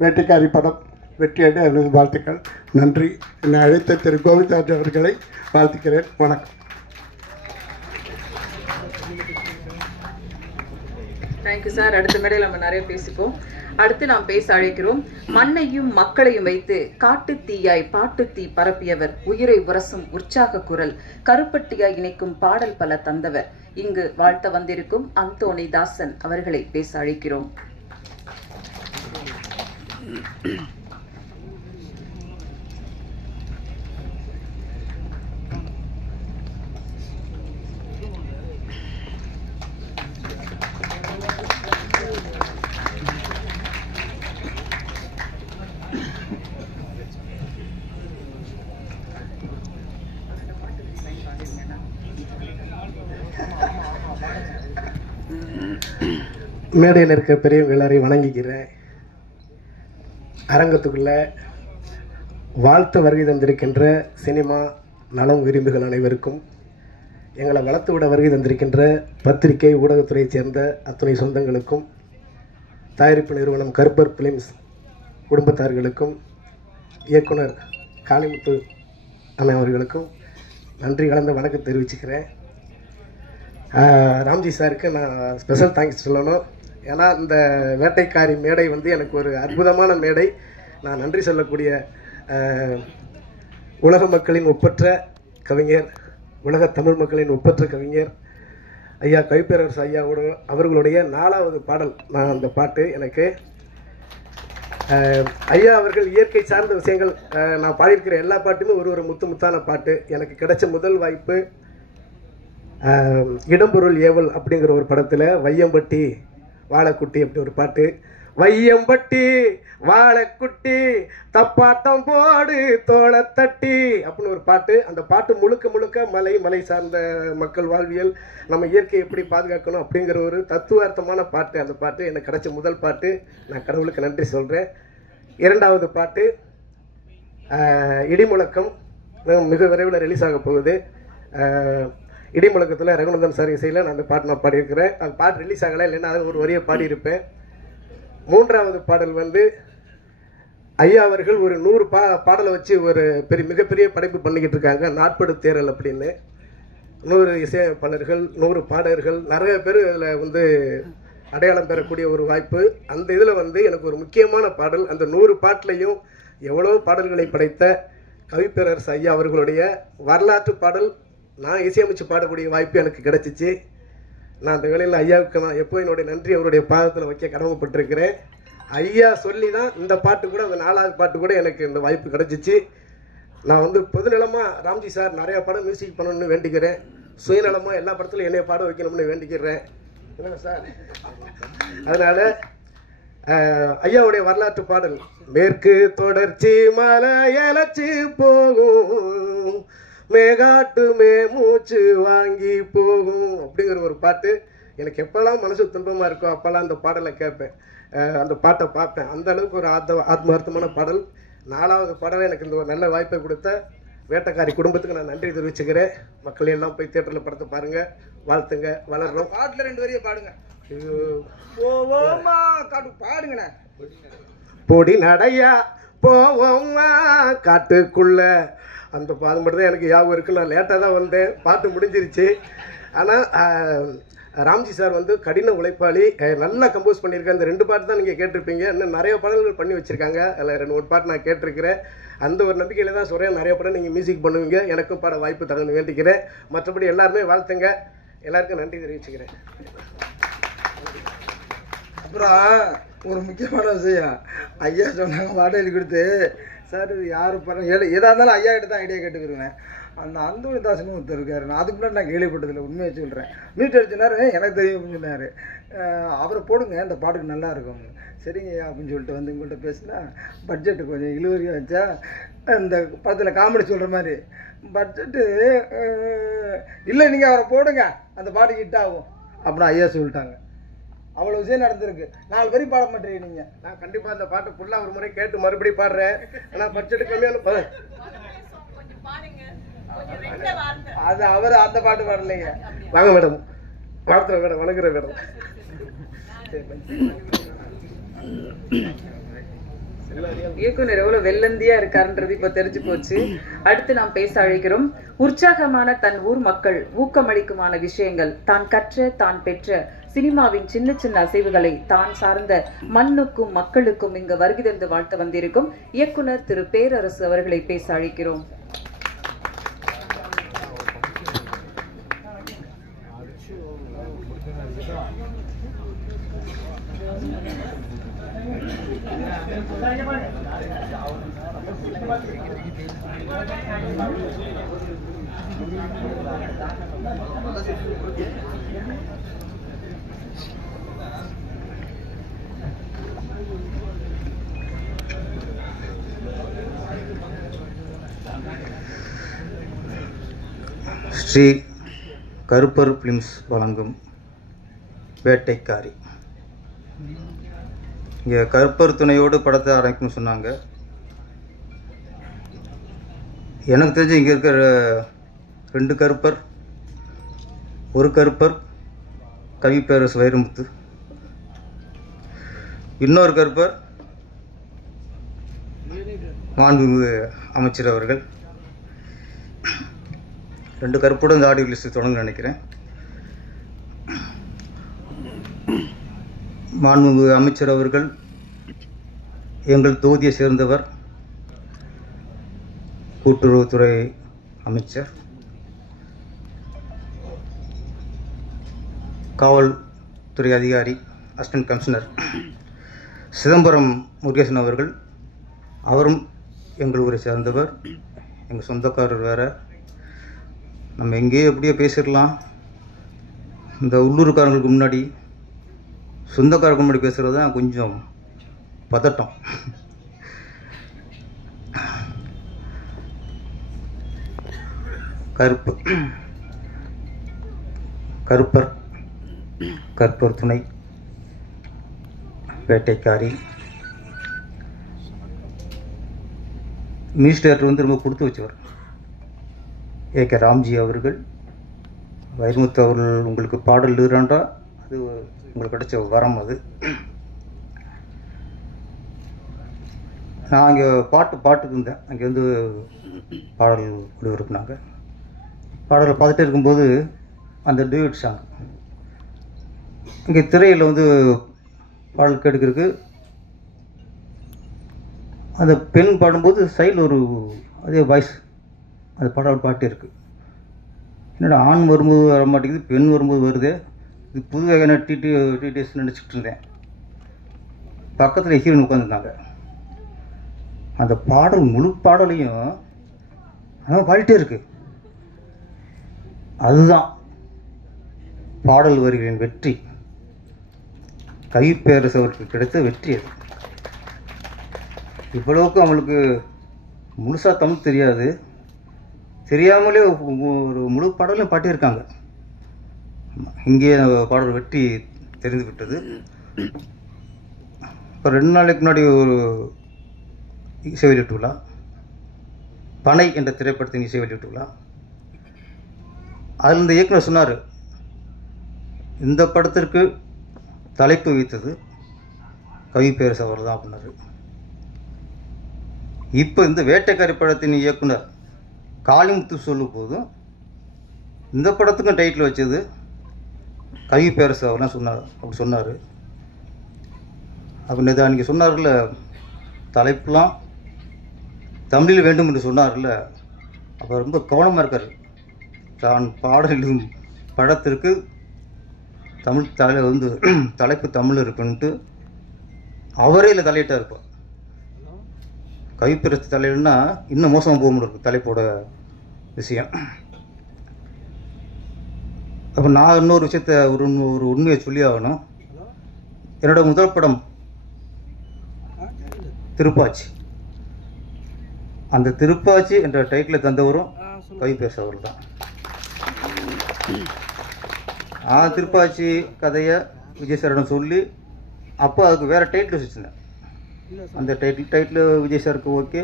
வேட்டைக்காரி படம் வெற்றியடைய எனது வாழ்த்துக்கள். நன்றி. என்னை அழைத்த திரு கோவிந்தராஜ் அவர்களை வாழ்த்துக்கிறேன். வணக்கம். Thank you sir. அடுத்த மேடையில் நம்ம நிறைய பேசிப்போம். அடுத்து நாம் பேச அழைக்கிறோம் மண்ணையும் மக்களையும் வைத்து காட்டு தீயாய் பாட்டு தீ பரப்பியவர், உயிரை உரசும் உற்சாக குரல், கருப்பட்டியாய் இணைக்கும் பாடல் பல தந்தவர், இங்கு வாழ்த்த வந்திருக்கும் அந்தோணி தாசன் அவர்களை பேச அழைக்கிறோம். மேடையில் இருக்க பெரியவங்க எல்லாரையும் வணங்கிக்கிறேன். அரங்கத்துக்குள்ள வாழ்த்து வருகை தந்திருக்கின்ற சினிமா நலம் விரும்புகள் அனைவருக்கும், எங்களை வளர்த்து விட வருகை தந்திருக்கின்ற பத்திரிகை ஊடகத்துறையைச் சேர்ந்த அத்துணை சொந்தங்களுக்கும், தயாரிப்பு நிறுவனம் கருப்பர் பிலிம்ஸ் குடும்பத்தார்களுக்கும், இயக்குனர் காளிமுத்து அண்ணன் அவர்களுக்கும் நன்றி கலந்த வணக்கம் தெரிவிச்சுக்கிறேன். ராம்ஜி சாருக்கு நான் ஸ்பெஷல் தேங்க்ஸ் சொல்லணும். ஏன்னா இந்த வேட்டைக்காரி மேடை வந்து எனக்கு ஒரு அற்புதமான மேடை. நான் நன்றி சொல்லக்கூடிய உலக மக்களின் ஒப்பற்ற கவிஞர், உலக தமிழ் மக்களின் ஒப்பற்ற கவிஞர் ஐயா கவிப்பேரரசு ஐயாவோட அவர்களுடைய 4வது பாடல். நான் அந்த பாட்டு எனக்கு ஐயா அவர்கள் இயற்கை சார்ந்த விஷயங்கள் நான் பாடியிருக்கிற எல்லா பாட்டுமே ஒரு முத்தான பாட்டு. எனக்கு கிடைச்ச முதல் வாய்ப்பு இடம்பொருள் ஏவல் அப்படிங்கிற ஒரு படத்தில் வையம்பட்டி வாழைக்குட்டி அப்படி ஒரு பாட்டு. வையம்பட்டி வாழைக்குட்டி தப்பாட்டம் போடு தோளை தட்டி அப்படின்னு ஒரு பாட்டு. அந்த பாட்டு முழுக்க மலை சார்ந்த மக்கள் வாழ்வியல், நம்ம இயற்கையை எப்படி பாதுகாக்கணும் அப்படிங்கிற ஒரு தத்துவார்த்தமான பாட்டு. அந்த பாட்டு எனக்கு கிடைச்ச முதல் பாட்டு. நான் கடவுளுக்கு நன்றி சொல்கிறேன். 2வது பாட்டு இடிமுழக்கம், மிக விரைவில் ரிலீஸ் ஆக போகுது. இடிமுழக்கத்தில் ரகுநந்தன் சார் இசையில் நான் அந்த பாட்டு நான் பாடியிருக்கிறேன். அந்த பாட்டு ரிலீஸ் ஆகலை, இல்லைன்னா அது ஒரு வரியை பாடியிருப்பேன். 3வது பாடல் வந்து ஐயா அவர்கள் ஒரு 100 பாடலை வச்சு ஒரு மிகப்பெரிய படைப்பு பண்ணிக்கிட்டு இருக்காங்க, நாட்படு தேரல் அப்படின்னு. 100 இசையமைப்பாளர்கள், 100 பாடகர்கள், நிறைய பேர் அதில் வந்து அடையாளம் பெறக்கூடிய ஒரு வாய்ப்பு. அந்த இதில் வந்து எனக்கு ஒரு முக்கியமான பாடல், அந்த 100 பாட்டிலையும் எவ்வளோ பாடல்களை படைத்த கவிப்பேரரசு ஐயா அவர்களுடைய வரலாற்று பாடல் நான் இசையமைச்சு பாடக்கூடிய வாய்ப்பு எனக்கு கிடைச்சிச்சு. நான் அந்த வேளையில் ஐயாவுக்கு நான் எப்போ என்னுடைய நன்றி அவருடைய பாதத்தில் வைக்க கடமைப்பட்டிருக்கிறேன். ஐயா சொல்லி தான் இந்த பாட்டு கூட, அந்த 4வது பாட்டு கூட எனக்கு இந்த வாய்ப்பு கிடைச்சிச்சு. நான் வந்து பொதுநலமாக ராம்ஜி சார் நிறையா படம் மியூசிக் பண்ணணும்னு வேண்டிக்கிறேன். சுயநலமாக எல்லா படத்துலையும் என்னைய பாட வைக்கணும்னு வேண்டிக்கிறேன் சார். அதனால் ஐயாவுடைய வரலாற்று பாடல் மேற்கு தொடர்ச்சி மலை இலச்சி போகும், மேகாட்டுமே மூச்சு வாங்கி போகும் அப்படிங்கிற ஒரு பாட்டு. எனக்கு எப்போல்லாம் மனசு துன்பமாக இருக்கோ அப்போல்லாம் அந்த பாடலை கேட்பேன், அந்த பாட்டை பார்ப்பேன். அந்த அளவுக்கு ஒரு ஆத்மார்த்தமான பாடல். 4வது பாடலை எனக்கு இந்த ஒரு நல்ல வாய்ப்பை கொடுத்த வேட்டைக்காரி குடும்பத்துக்கு நான் நன்றி தெரிவிச்சுக்கிறேன். மக்கள் எல்லாம் போய் தியேட்டரில் படத்தை பாருங்கள், வாழ்த்துங்க, வளர்றோம். பாட்டில் 2 வரியை பாடுங்க. பாடுங்கண்ணே. பொடி நடையா போவோம்மா காட்டுக்குள்ள, அந்த பாடம் மட்டும் தான் எனக்கு ஞாபகம் இருக்குது. நான் லேட்டாக தான் வந்தேன், பாட்டு முடிஞ்சிருச்சு. ஆனால் ராம்ஜி சார் வந்து கடின உழைப்பாளி, நல்லா கம்போஸ் பண்ணியிருக்கேன். அந்த 2 பாட்டு தான் நீங்கள் கேட்டிருப்பீங்க. இன்னும் நிறைய பாடல்கள் பண்ணி வச்சுருக்காங்க. அதில் 2-3 பாட்டு நான் கேட்டிருக்கிறேன். அந்த ஒரு நம்பிக்கையில் தான் சொல்கிறேன், நிறைய படம் நீங்கள் மியூசிக் பண்ணுவீங்க, எனக்கும் பாட வாய்ப்பு தகவல் வேண்டிக்கிறேன். மற்றபடி எல்லாருமே வாழ்த்துங்க, எல்லாருக்கும் நன்றி தெரிவிச்சுக்கிறேன். அப்புறம் ஒரு முக்கியமான விஷயம், ஐயா சொன்னாங்க பாட்டு எழுதி கொடுத்து, சார் இது யார் பாருங்க எதாக இருந்தாலும் ஐயா கிட்ட தான் ஐடியா கேட்டுக்கிருவேன். அந்த அந்தோணிதாசனும் ஒருத்தர் இருக்காரு, நான் அதுக்கு முன்னாடி நான் கேள்விப்பட்டதில்லை, உண்மையை சொல்கிறேன். மியூட் அடிச்சினாரு, எனக்கு தெரியும் அப்படின்னு சொன்னார். அவரை போடுங்க, இந்த பாட்டுக்கு நல்லா இருக்கும். சரிங்க ஐயா அப்படின்னு சொல்லிட்டு வந்து உங்கள்கிட்ட பேசினா, பட்ஜெட்டு கொஞ்சம் இழுவரியாக வச்சா, இந்த படத்தில் காமெடி சொல்கிற மாதிரி பட்ஜெட்டு இல்லை, நீங்கள் அவரை போடுங்க, அந்த பாட்டு ஹிட் ஆகும் அப்படின்னு ஐயா சொல்லிட்டாங்க. அவ்வளோ விஷயம் நடந்திருக்கு. 4 வரி பாட மாட்டேறீங்க நீங்கள். நான் கண்டிப்பாக அந்த பாட்டு ஃபுல்லாக ஒரு முறை கேட்டு மறுபடியும் பாடுறேன். ஆனால் பட்ஜெட்டு கம்மியான அது அவர் அந்த பாட்டு பாடலைங்க. வாங்க மேடம், வாழ்த்துறேன் மேடம், வணங்குறேன் மேடம். இயக்குனர் எவ்வளவு வெள்ளந்தியா இருக்காருன்றது இப்ப தெரிஞ்சு போச்சு. அடுத்து நாம் பேச அழைக்கிறோம். உற்சாகமான தன் ஊர் மக்கள், ஊக்கமளிக்குமான விஷயங்கள், தான் கற்ற தான் பெற்ற சினிமாவின் சின்ன சின்ன அசைவுகளை தான் சார்ந்த மண்ணுக்கும் மக்களுக்கும் இங்கு வருகை தந்து வாழ்த்த வந்திருக்கும் இயக்குனர் திரு பேரரசு அவர்களை பேச அழைக்கிறோம். ஸ்ரீ கருப்பர் பிலிம்ஸ் வழங்கும் வேட்டைக்காரி. இங்கே கருப்பர் துணையோடு படத்தை ஆரம்பிக்கணும்னு சொன்னாங்க. எனக்கு தெரிஞ்சு இங்கே இருக்கிற 2 கருப்பர், ஒரு கருப்பர் கவி பேரரசு வைரமுத்து, இன்னொரு கருப்பர் மாண்புமிகு அமைச்சர் அவர்கள். 2 கருப்போட இந்த ஆடியோ லிஸ்ட் தொடங்க நினைக்கிறேன். மாண்புமிகு அமைச்சர் அவர்கள் எங்கள் தொகுதியை சேர்ந்தவர், கூட்டுறவுத்துறை அமைச்சர், காவல்துறை அதிகாரி, அசிஸ்டன்ட் கமிஷனர் சிதம்பரம் முருகேசன் அவர்கள். அவரும் எங்கள் ஊரை சேர்ந்தவர், எங்கள் சொந்தக்காரர் வேறு. நம்ம எங்கேயோ எப்படியோ பேசிடலாம், இந்த உள்ளூர்காரங்களுக்கு முன்னாடி சொந்தக்காரருக்கு முன்னாடி பேசுகிறது தான் கொஞ்சம் பதட்டம். கருப்பர் துணை, வேட்டைக்காரி. மினிஸ்டர் வந்து ரொம்ப கொடுத்து வச்சவர் ஏ.கே. ராம்ஜி அவர்கள். வைரமுத்து அவர்கள் உங்களுக்கு பாடல் எழுதுறாண்டா, அது உங்களுக்கு கிடைச்ச வரம். அது நான் அங்கே பாட்டுக்கு இருந்தேன். அங்கே வந்து பாடல் விரும்பினாங்க. பாடலை பார்த்துட்டே இருக்கும்போது அந்த டியூட் சாங் இங்கே திரையில் வந்து பாடல் கேட்கறதுக்கு அந்த பெண் பாடும்போது சைடில் ஒரு அதே வாய்ஸ் அந்த பாடல் பாட்டு இருக்குது. என்னடா ஆண் வரும்போது வர மாட்டேங்குது, பெண் வரும்போது வருது, இது புது வகையான டிடிஎஸ் நினச்சிக்கிட்டு இருந்தேன். பக்கத்தில் ஹீரோயின் உட்காந்துருந்தாங்க. அந்த பாடல் முழு பாடலையும் ஆனால் பாடிட்டே இருக்கு. அதுதான் பாடல் வரிகளின் வெற்றி, கவி பேரரசு அவருக்கு கிடைத்த வெற்றி. அது இவ்வளவுக்கு அவங்களுக்கு முழுசாக தமிழ் தெரியாது, தெரியாமலே ஒரு முழு பாடலையும் பாட்டியிருக்காங்க. இங்கே பாடல் வெற்றி தெரிந்து விட்டது. இப்போ 2 நாளைக்கு முன்னாடி ஒரு இசை வெளியீட்டு விழா, பனை என்ற திரைப்படத்தின் இசை வெளியீட்டு விழா. அதில் இந்த இயக்குனர் சொன்னார், இந்த படத்திற்கு தலைப்பு வைத்தது கவி பேரரசு அவர் தான் அப்படின்னாரு. இப்போ இந்த வேட்டைக்காரி படத்தின் இயக்குனர் காளிமுத்து சொல்லும் போதும் இந்த படத்துக்கும் டைட்டில் வச்சது கவி பேரரசு அவர்லாம் சொன்னார். அப்படி சொன்னார். அப்போ நேற்று அன்றைக்கி சொன்னார்ல, தலைப்புலாம் தமிழில் வேண்டும் என்று சொன்னார்ல, அப்போ ரொம்ப கவனமாக இருக்கார். தான் பாடல் எழுதும் படத்திற்கு தமிழ் தலைப்பு தமிழ் இருக்குன்ட்டு அவரே இல்லை தலையிட்டார். இப்போ கவிப்பேரரசு தலையிடனா இன்னும் மோசமாக போக முடியும் தலைப்போட விஷயம். அப்போ நான் இன்னொரு விஷயத்த ஒரு உண்மையை சொல்லி ஆகணும். என்னோட முதல் படம் திருப்பாச்சி. அந்த திருப்பாச்சி என்ற டைட்டில் தந்தவரும் கவி பேரரசு அவர் தான். திருப்பாச்சி கதையை விஜய் சாரிடம் சொல்லி அப்போ அதுக்கு வேறு டைட்டில் வச்சுருந்தேன். அந்த டைட்டில் விஜய் சாருக்கு ஓகே,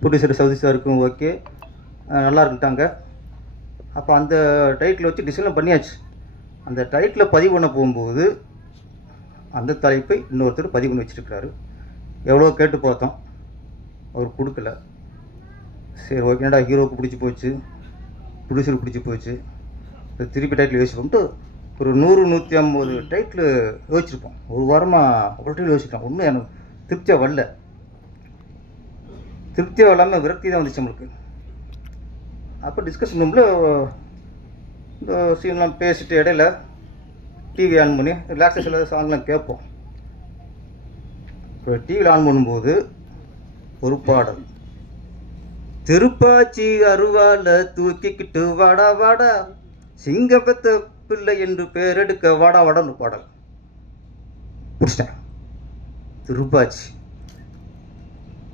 ப்ரொடியூசர் சவுதி சாருக்கும் ஓகே, நல்லா இருந்துட்டாங்க. அப்போ அந்த டைட்டில் வச்சு டிசைன் பண்ணியாச்சு. அந்த டைட்டில் பதிவு பண்ண போகும்போது அந்த தலைப்பை இன்னொருத்தர் பதிவு பண்ணி வச்சுருக்கிறாரு. எவ்வளோ கேட்டு பார்த்தோம், அவர் கொடுக்கல. சரி ஓகேடா, ஹீரோவுக்கு பிடிச்சி போச்சு, ப்ரொடியூசருக்கு பிடிச்சி போச்சு, திருப்பி டைட்டில் யோசிப்போம்ட்டு ஒரு 100-150 டைட்டில் யோசிச்சிருப்போம். ஒரு வாரமாக அவ்வளோ டைட்டில் யோசிச்சிட்டோம். ஒன்றும் எனக்கு திருப்தியாக வரல. திருப்தியாக இல்லாமல் விரக்தி தான் வந்துச்சு நம்மளுக்கு. அப்போ டிஸ்கஷன் ரூமில் இந்த சீன்லாம் பேசிட்டு இடையில டிவி ஆன் பண்ணி ரிலாக்ஸேஷனில் சாங்லாம் கேட்போம். இப்போ டிவியில் ஆன் பண்ணும்போது ஒரு பாடல், திருப்பாச்சி அருவால தூக்கிக்கிட்டு வாடா வாடா சிங்கப்பத்த பிள்ளை என்று பேரெடுக்க வாடா வாடான்னு பாடல் பிடிச்சிட்டேன். திருப்பாச்சி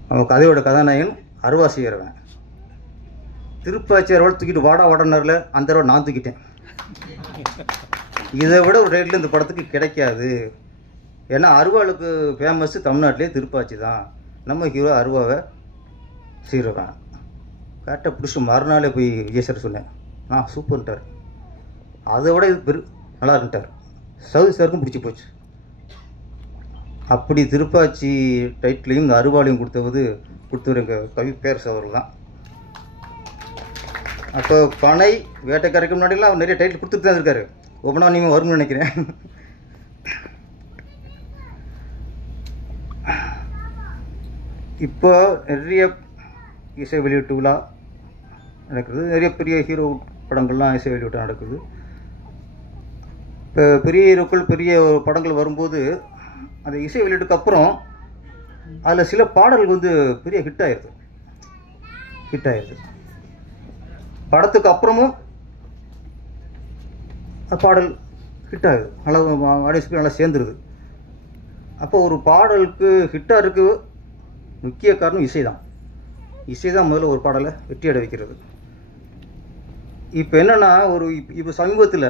அவன் கதையோட கதாநாயகன் அருவா செய்கிறவன். திருப்பாச்சி அருவாள் தூக்கிட்டு வாடா வாடனாரில் அந்த அருவா நான் தூக்கிட்டேன். இதை விட ஒரு டைட்டில் இந்த படத்துக்கு கிடைக்காது. ஏன்னா அருவாளுக்கு ஃபேமஸ் தமிழ்நாட்டிலே திருப்பாச்சி தான். நம்ம ஹீரோ அருவாவை சீரகன் கரெக்டாக பிடிச்சி மறுநாளே போய் விஜய் சார் சொன்னேன், சூப்பர்ன்ட்டார். அதை விட இது நல்லா இருந்துட்டார். சவுதி சாருக்கும் பிடிச்சி போச்சு. அப்படி திருப்பாச்சி டைட்டிலையும் இந்த அருவாளையும் கொடுத்தவர் எங்கள் கவி பேரரசு அவர்கள் தான். அப்போ பனை வேட்டைக்காரருக்கு முன்னாடிலாம் அவர் நிறைய டைட்டில் கொடுத்துட்டு தான் இருக்காரு. ஒவ்வொன்றா நீங்கள் வரும்னு நினைக்கிறேன். இப்போ நிறைய இசை வெளியீட்டு விழா நடக்குது. நிறைய பெரிய ஹீரோ படங்கள்லாம் இசை வெளியீட்டு நடக்குது. இப்போ பெரிய ஹீரோக்கள் பெரிய படங்கள் வரும்போது அந்த இசை வெளியீட்டுக்கு அப்புறம் அதில் சில பாடல்கள் வந்து பெரிய ஹிட் ஆயிடுது. படத்துக்கு அப்புறமும் பாடல் ஹிட் ஆகுது, நல்லா ஆடியன்ஸுக்கு நல்லா சேர்ந்துருது. அப்போ ஒரு பாடலுக்கு ஹிட்டாக இருக்கு முக்கிய காரணம் இசை தான் முதல்ல ஒரு பாடலை வெற்றியடை வைக்கிறது. இப்போ என்னென்னா இப்போ சமீபத்தில்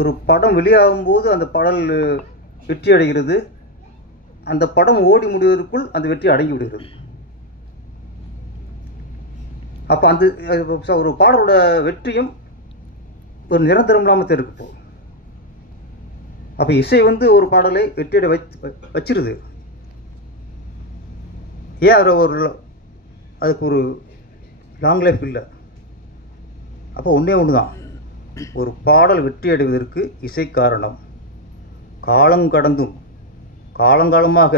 ஒரு படம் வெளியாகும்போது அந்த பாடல் வெற்றி அடைகிறது. அந்த படம் ஓடி முடிவதற்குள் அந்த வெற்றி அடங்கி விடுகிறது. அப்போ அந்த ஒரு பாடலோட வெற்றியும் ஒரு நிரந்தரம் இல்லாமல் இருக்கு. அப்போ இசை வந்து ஒரு பாடலை வெற்றியடை வச்சிருது. ஏன் அதுக்கு ஒரு லாங் லைஃப் இல்லை. அப்போ ஒன்று தான், ஒரு பாடல் வெற்றி அடைவதற்கு இசை காரணம். காலங்காலமாக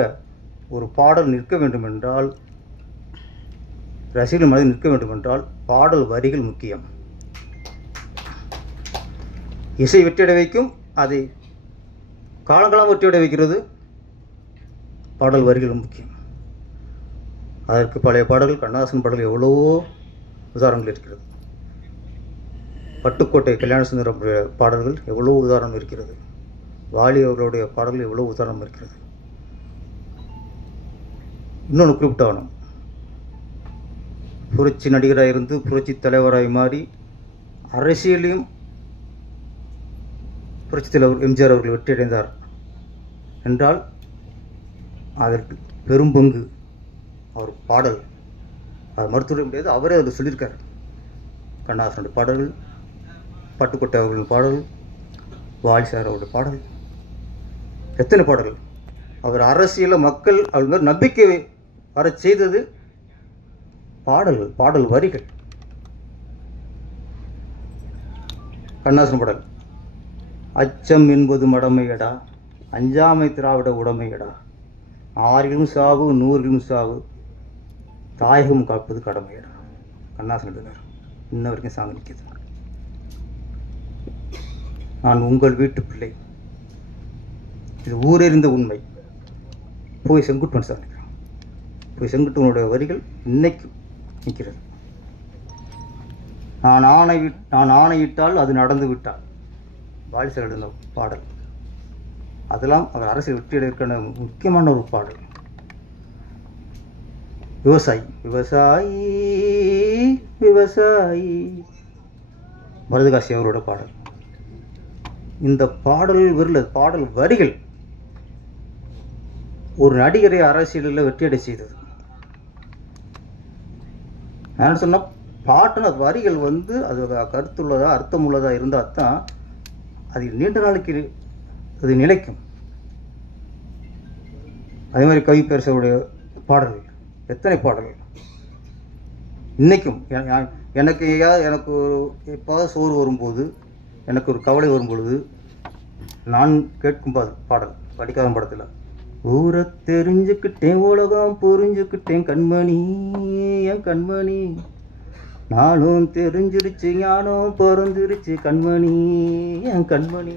ஒரு பாடல் நிற்க வேண்டும் என்றால், ரசிகர்கள் மனதில் நிற்க வேண்டும் என்றால் பாடல் வரிகள் முக்கியம். இசை வெற்றியடை வைக்கும், அதை காலங்காலம் வெற்றியடை வைக்கிறது பாடல் வரிகள் முக்கியம். அதற்கு பழைய பாடல்கள், கண்ணதாசன் பாடல்கள் எவ்வளவோ உதாரணங்கள் இருக்கிறது. பட்டுக்கோட்டை கல்யாண சுந்தரம் பாடல்கள் எவ்வளோ உதாரணம் இருக்கிறது. வாலி அவர்களுடைய பாடல்கள் எவ்வளோ உதாரணம் இருக்கிறது. இன்னொன்று குறிப்பிட்டாகணும், புரட்சி நடிகராக இருந்து புரட்சி தலைவராக மாறி அரசியலையும் புரட்சி தலைவர் எம்ஜிஆர் அவர்கள் வெற்றியடைந்தார் என்றால் அதற்கு பெரும் பங்கு அவர் பாடல். அது மறுத்துவிட முடியாது. அவரே அதில் சொல்லியிருக்கார். கண்ணதாசனுடைய பாடல்கள், பட்டுக்கோட்டை அவர்களின் பாடல், வாலி சார் அவருடைய பாடல், எத்தனை பாடல்கள். அவர் அரசியலில் மக்கள் அவர் மாதிரி நம்பிக்கை வர செய்தது பாடல் வரிகள். கண்ணதாசன் பாடல், அச்சம் என்பது மடமையடா, அஞ்சாமை திராவிட உடமையடா, ஆறிலும் சாவு 100 சாவு, தாயகம் காப்பது கடமையடா. கண்ணதாசன் எழுதினார். இன்ன வரைக்கும் சாங் நிற்கிது. நான் உங்கள் வீட்டு பிள்ளை, இது ஊரறிந்த உண்மை. போய் செங்குட்டுவன் சார் நிற்கிறான். போய் செங்குட்டுவனுடைய வரிகள் இன்னைக்கு நிற்கிறது. நான் ஆணையிட்டால் அது நடந்து விட்டால், வாலி சார் எழுதின பாடல். அதெல்லாம் அவர் அரசியல் வெற்றியடைவதற்கான முக்கியமான ஒரு பாடல். விவசாயி மருதுகாசி அவரோட பாடல். இந்த பாடல் வரிகள் ஒரு நடிகரை அரசியலில் வெற்றியடை செய்தது. நான் சொன்ன பாட்டுன்னு அது வரிகள் வந்து அது கருத்துள்ளதா அர்த்தம் உள்ளதா இருந்தால் தான் அது நீண்ட நாளைக்கு அது நிலைக்கும். அதே மாதிரி கவி பேரரசுடைய பாடல்கள், எத்தனை பாடல்கள் இன்னைக்கும். எனக்கு எப்போது சோறு வரும்போது, எனக்கு ஒரு கவலை வரும் பொழுது நான் கேட்கும் பாடல் படிக்காத படத்தில், ஊரை தெரிஞ்சுக்கிட்டேன் உலகம் புரிஞ்சுக்கிட்டேன் கண்மணி என் கண்மணி, நானும் தெரிஞ்சிருச்சு ஞானம் பிறந்துருச்சு கண்மணி என் கண்மணி,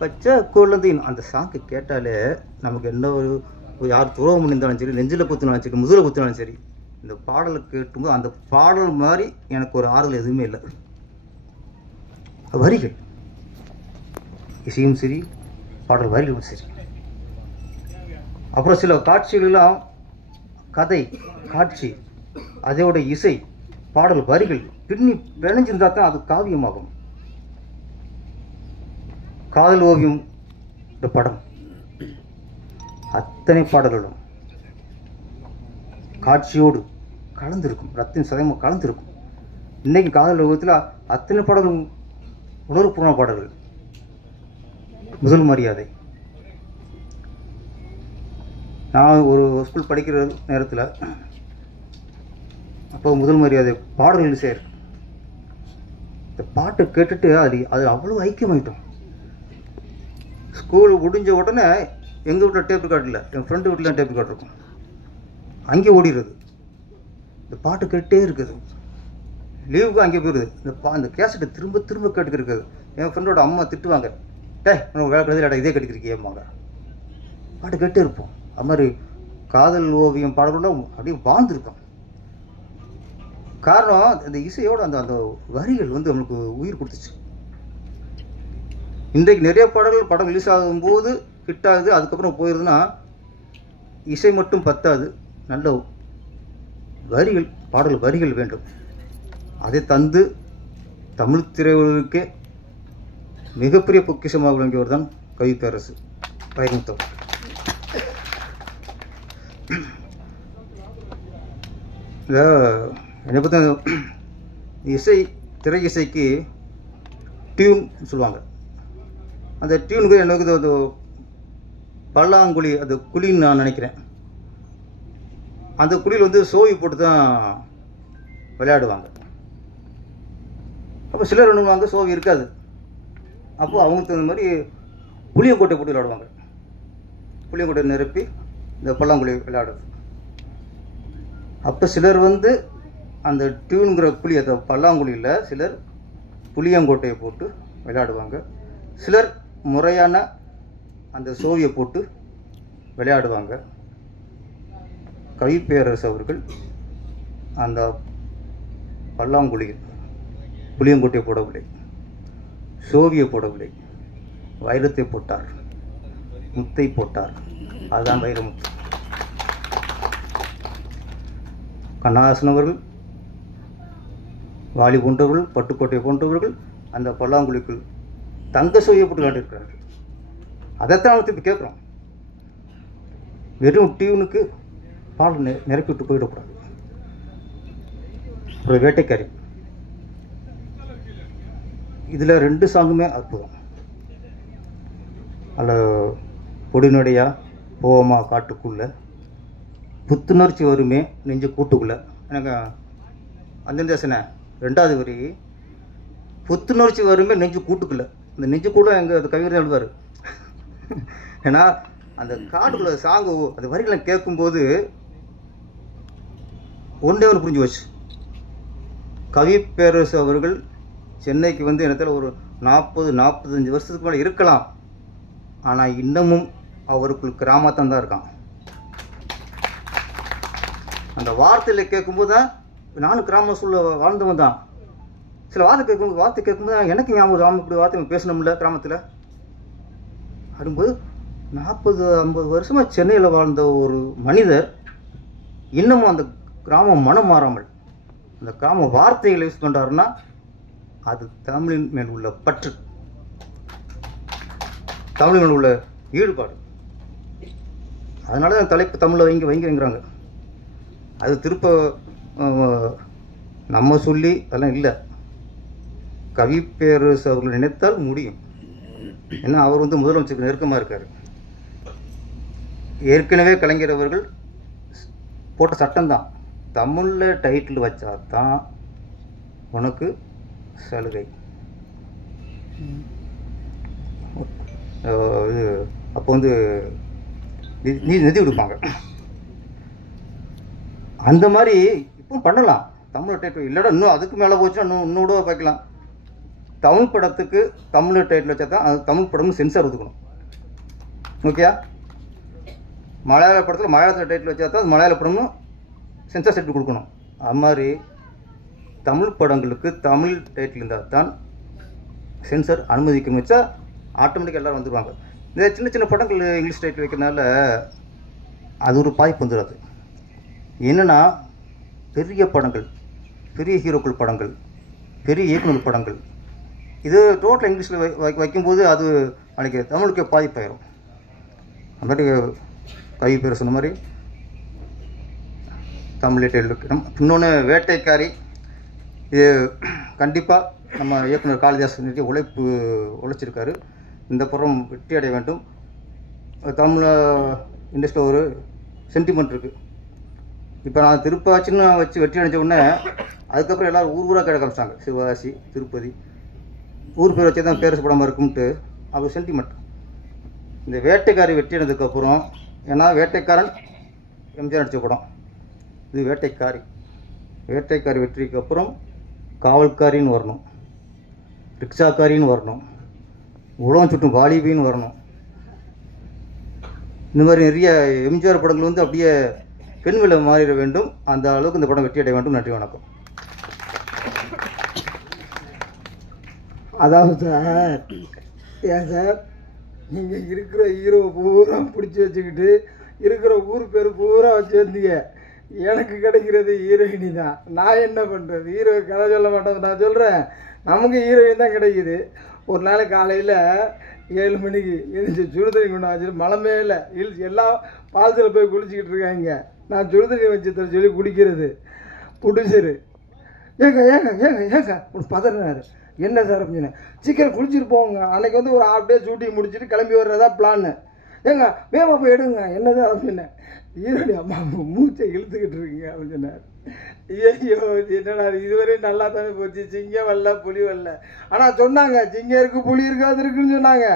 பச்சை குழந்தைன்னு. அந்த சாங்கு கேட்டாலே நமக்கு என்ன ஒரு யார் துரோகம் பண்ணியிருந்தாலும் சரி, நெஞ்சில் குத்தினாலும் சரி, முதுகில் குத்தினாலும் சரி, இந்த பாடலை கேட்டும்போது அந்த பாடல் மாதிரி எனக்கு ஒரு ஆறுதல் எதுவுமே இல்லை. வரிகள், இசையும் சரி, பாடல் வரிகளும் சரி. அப்புறம் சில காட்சிகளெல்லாம் கதை காட்சி, அதோட இசை, பாடல் வரிகள் பின்னி பிணைஞ்சிருந்தா தான் அது காவியமாகும். காதல் ஓவியம் இந்த படம் அத்தனை பாடல்களும் காட்சியோடு கலந்துருக்கும், ரத்தின் சதயமாக கலந்துருக்கும். இன்றைக்கி காதல் ஓவியத்தில் அத்தனை பாடல்களும் உணர்வுபூர்வமான பாடல்கள். முதல் மரியாதை, நான் ஒரு ஸ்கூல் படிக்கிற நேரத்தில் அப்போ முதல் மரியாதை பாடல்கள் சேர் இந்த பாட்டை கேட்டுட்டு அது அவ்வளோ ஐக்கியமாயிட்டோம். ஸ்கூல் முடிஞ்ச உடனே எங்கள் வீட்டில் டேப் ரெக்கார்டு இல்லை, என் ஃப்ரெண்டு வீட்டில் டேப் ரெக்கார்டு இருக்கும், அங்கே ஓடிடுறது. இந்த பாட்டு கேட்டே இருக்குது, லீவுக்கு அங்கே போயிடுது. அந்த கேசட்டை திரும்ப திரும்ப கேட்டுக்கிருக்குது. என் ஃப்ரெண்டோட அம்மா திட்டுவாங்க, வேலை கழுதிலாட இதே கேட்டுக்கிருக்கியம்மாங்க. பாட்டு கேட்டே இருப்போம். அது மாதிரி காதல் ஓவியம் பாடல்களும் அப்படியே வாழ்ந்துருக்கோம். காரணம் அந்த இசையோட அந்த அந்த வரிகள் வந்து நம்மளுக்கு உயிர் கொடுத்துச்சு. இன்றைக்கு நிறைய பாடல்கள் படம் ரிலீஸ் ஆகும்போது ஹிட் ஆகுது, அதுக்கப்புறம் போயிருதுன்னா இசை மட்டும் பத்தாது, நல்ல வரிகள், பாடல் வரிகள் வேண்டும். அதை தந்து தமிழ் திரையுலகுக்கே மிகப்பெரிய பொக்கிஷமாக விளங்கியவர் தான் கவி பேரரசு வைரமுத்து. என்னை பற்றி இசை, திரை இசைக்கு டியூன் சொல்லுவாங்க. அந்த டியூனுக்கு எனக்கு அது பல்லாங்குழி, அது குழின்னு நான் நினைக்கிறேன். அந்த குழியில் வந்து சோவி போட்டு தான் விளையாடுவாங்க. அப்போ சிலர் பண்ணுவாங்க சோவி இருக்காது, அப்போது அவங்களுக்கு தகுந்த மாதிரி புளியங்கோட்டை போட்டு விளையாடுவாங்க. புளியங்கோட்டை நிரப்பி இந்த பல்லாங்குழி விளையாடுறது. அப்போ சிலர் வந்து அந்த டியூனுங்கிற குழி, அந்த பல்லாங்குழியில் சிலர் புளியங்கோட்டையை போட்டு விளையாடுவாங்க. சிலர் முறையான அந்த சோவியை போட்டு விளையாடுவாங்க. கவி பேரரசு அவர்கள் அந்த பல்லாங்குழியில் புளியங்கோட்டையை போடவில்லை, சோவியை போடவில்லை, வைரத்தை போட்டார், முத்தை போட்டார். அதுதான் வைரமுத்து. கண்ணாசன் அவர்கள், வாலி போன்றவர்கள், பட்டுக்கோட்டை போன்றவர்கள் அந்த பல்லாங்குழிக்குள் தங்க சோவியை போட்டு விளையாண்டிருக்கிறார்கள். அதைத்தான் அவன் திருப்பி கேட்குறோம். வெறும் டியூனுக்கு பால் நிரப்பிவிட்டு போயிடக்கூடாது. ஒரு வேட்டைக்காரி, இதில் 2 சாங்குமே அற்புதம். அதில் பொடிநடையா போவோமா காட்டுக்குள்ளே, புத்துணர்ச்சி வருமே நெஞ்சு கூட்டுக்குள்ளே. எனக்கு அந்த சேனை 2வது வரி, புத்துணர்ச்சி வருமே நெஞ்சு கூட்டுக்குள்ளே. இந்த நெஞ்சு கூட எங்கள் அது கவிஞர் எழுதுவார். ஏன்னா அந்த காட்டுக்குள்ள சாங்கு அந்த வரிகளை கேட்கும்போது ஒன்றே ஒன்று புரிஞ்சு வச்சு, கவி பேரரசு அவர்கள் சென்னைக்கு வந்து இடத்துல ஒரு 40-45 வருஷத்துக்கு மேலே இருக்கலாம். ஆனால் இன்னமும் அவருக்குள் கிராமத்தான் தான் இருக்கான். அந்த வார்த்தையில் கேட்கும்போது தான், நானும் கிராம சூழல வாழ்ந்தவன் தான். சில வார்த்தை கேட்கும்போது எனக்கு ஞாபகம், இப்படி வார்த்தை பேசணும்ல கிராமத்தில் அப்படிங்கும்போது 40-50 வருஷமாக சென்னையில் வாழ்ந்த ஒரு மனிதர் இன்னமும் அந்த கிராமம் மனம் மாறாமல் அந்த கிராம வார்த்தைகளை யூஸ் பண்ணுறாருன்னா அது தமிழின் மேல் உள்ள பற்று, தமிழின் மேல் உள்ள ஈடுபாடு. அதனால தான் தலைப்பு தமிழில் வைங்கிறாங்க. அது திருப்ப நம்ம சொல்லி அதெல்லாம் இல்லை. கவி பேரரசு அவர்கள் நினைத்தால் முடியும். ஏன்னா அவர் வந்து முதலமைச்சருக்கு நெருக்கமாக இருக்கார். ஏற்கனவே கலைஞர் அவர்கள் போட்ட சட்டம்தான், தமிழில் டைட்டில் வச்சா தான் உனக்கு சலுகை. இது அப்போ வந்து நிதி கொடுப்பாங்க. அந்த மாதிரி இப்போ பண்ணலாம். தமிழ் டைட்டில் இல்லைடா, இன்னும் அதுக்கு மேலே போச்சுன்னா இன்னும் கூட பார்க்கலாம். தமிழ் படத்துக்கு தமிழ் டைட்டில் வச்சா தான் அது தமிழ் படம்னு சென்சார் ஒதுக்கணும். ஓகே, மலையாள படத்தில் மலையாளத்தில் டைட்டில் வச்சா தான் அது மலையாள படம்னு சென்சார் சர்டிஃபிகேட் கொடுக்கணும். அது மாதிரி தமிழ் படங்களுக்கு தமிழ் டைட்டில் இருந்தால் தான் சென்சார் அனுமதிக்கணும். வச்சா ஆட்டோமேட்டிக்காக எல்லோரும் வந்துடுவாங்க. இந்த சின்ன சின்ன படங்கள் இங்கிலீஷ் டைட்டில் வைக்கிறதுனால அது ஒரு பாதிப்பு வந்துடாது. என்னென்னா பெரிய படங்கள், பெரிய ஹீரோக்கள் படங்கள், பெரிய இயக்குநர் படங்கள், இது டோட்டல் இங்கிலீஷில் வைக்கும்போது அது அன்றைக்கி தமிழுக்கு பாதிப்பாயிரும். அந்த மாதிரி கவி பேர் சொன்ன மாதிரி தமிழ் இன்னொன்று வேட்டைக்காரி. இது கண்டிப்பாக நம்ம இயக்குனர் காளிதாஸ் உழைச்சிருக்காரு. இந்த படம் வெற்றி அடைய வேண்டும். தமிழ் இண்டஸ்ட்ரியில் ஒரு சென்டிமெண்ட் இருக்குது. இப்போ நான் திருப்பாச்சின்னு வச்சு வெற்றி அடைஞ்ச உடனே அதுக்கப்புறம் எல்லோரும் ஊராக கிடக்க ஆரம்பிச்சாங்க. சிவகாசி, திருப்பதி ஊர் பேர் வச்சு தான் பேரசப்படாமல் இருக்கும்ட்டு அது சென்டிமெண்ட். இந்த வேட்டைக்காரி வெற்றி அடைந்ததுக்கப்புறம், ஏன்னா வேட்டைக்காரன் எம்ஜிஆர் நடித்த படம், இது வேட்டைக்காரி. வேட்டைக்காரி வெற்றிக்கு அப்புறம் காவல்காரின்னு வரணும், ரிக்ஷாக்காரின்னு வரணும், உலகம் சுட்டும் வாலிபின்னு வரணும். இந்த மாதிரி நிறைய எம்ஜிஆர் படங்கள் வந்து அப்படியே பெண்களை மாறிட வேண்டும். அந்த அளவுக்கு இந்த படம் வெற்றி அடைய வேண்டும். நன்றி, வணக்கம். அதாவது சார், ஏன் சார் நீங்கள் இருக்கிற ஹீரோ பூரா பிடிச்சி வச்சுக்கிட்டு இருக்கிற ஊர் பேர் பூரா வச்சு வந்தீங்க. எனக்கு கிடைக்கிறது ஹீரோயினி தான். நான் என்ன பண்ணுறது? ஹீரோ கதை சொல்ல மாட்டேன், நான் சொல்கிறேன். நமக்கு ஹீரோயின் தான் கிடைக்குது. ஒரு நாள் காலையில் 7 மணிக்கு எழுந்து சுடுதண்ணி கொண்டு வச்சுட்டு மலை மேலே எல்லாம் பால்சில் போய் குளிச்சுக்கிட்டு இருக்காங்க. நான் சுடுதண்ணி வச்சு தர சொல்லி குடிக்கிறது. புடிச்சரு ஏங்க ஏங்க ஏங்க ஏங்க ஒரு பதறினார். என்ன சார் அப்படின்னு, சீக்கிரம் குளிச்சுட்டு போங்க, அன்றைக்கி வந்து ஒரு 1/2 டே ஷூட்டிங் முடிச்சுட்டு கிளம்பி வர்றதா பிளான்னு. ஏங்க வேமா போய் எடுங்க. என்ன சார் அப்படின்னு, ஈரோடு அம்மா மூச்சை இழுத்துக்கிட்டு இருக்கீங்க அப்படின்னு சொன்னார். ஐயோ என்னடா இதுவரையும் நல்லா தானே போச்சு, சிங்கம் வரல புலி வரல. ஆனால் சொன்னாங்க சிங்கம் இருக்குது புலி இருக்குது அது இருக்குன்னு சொன்னாங்க.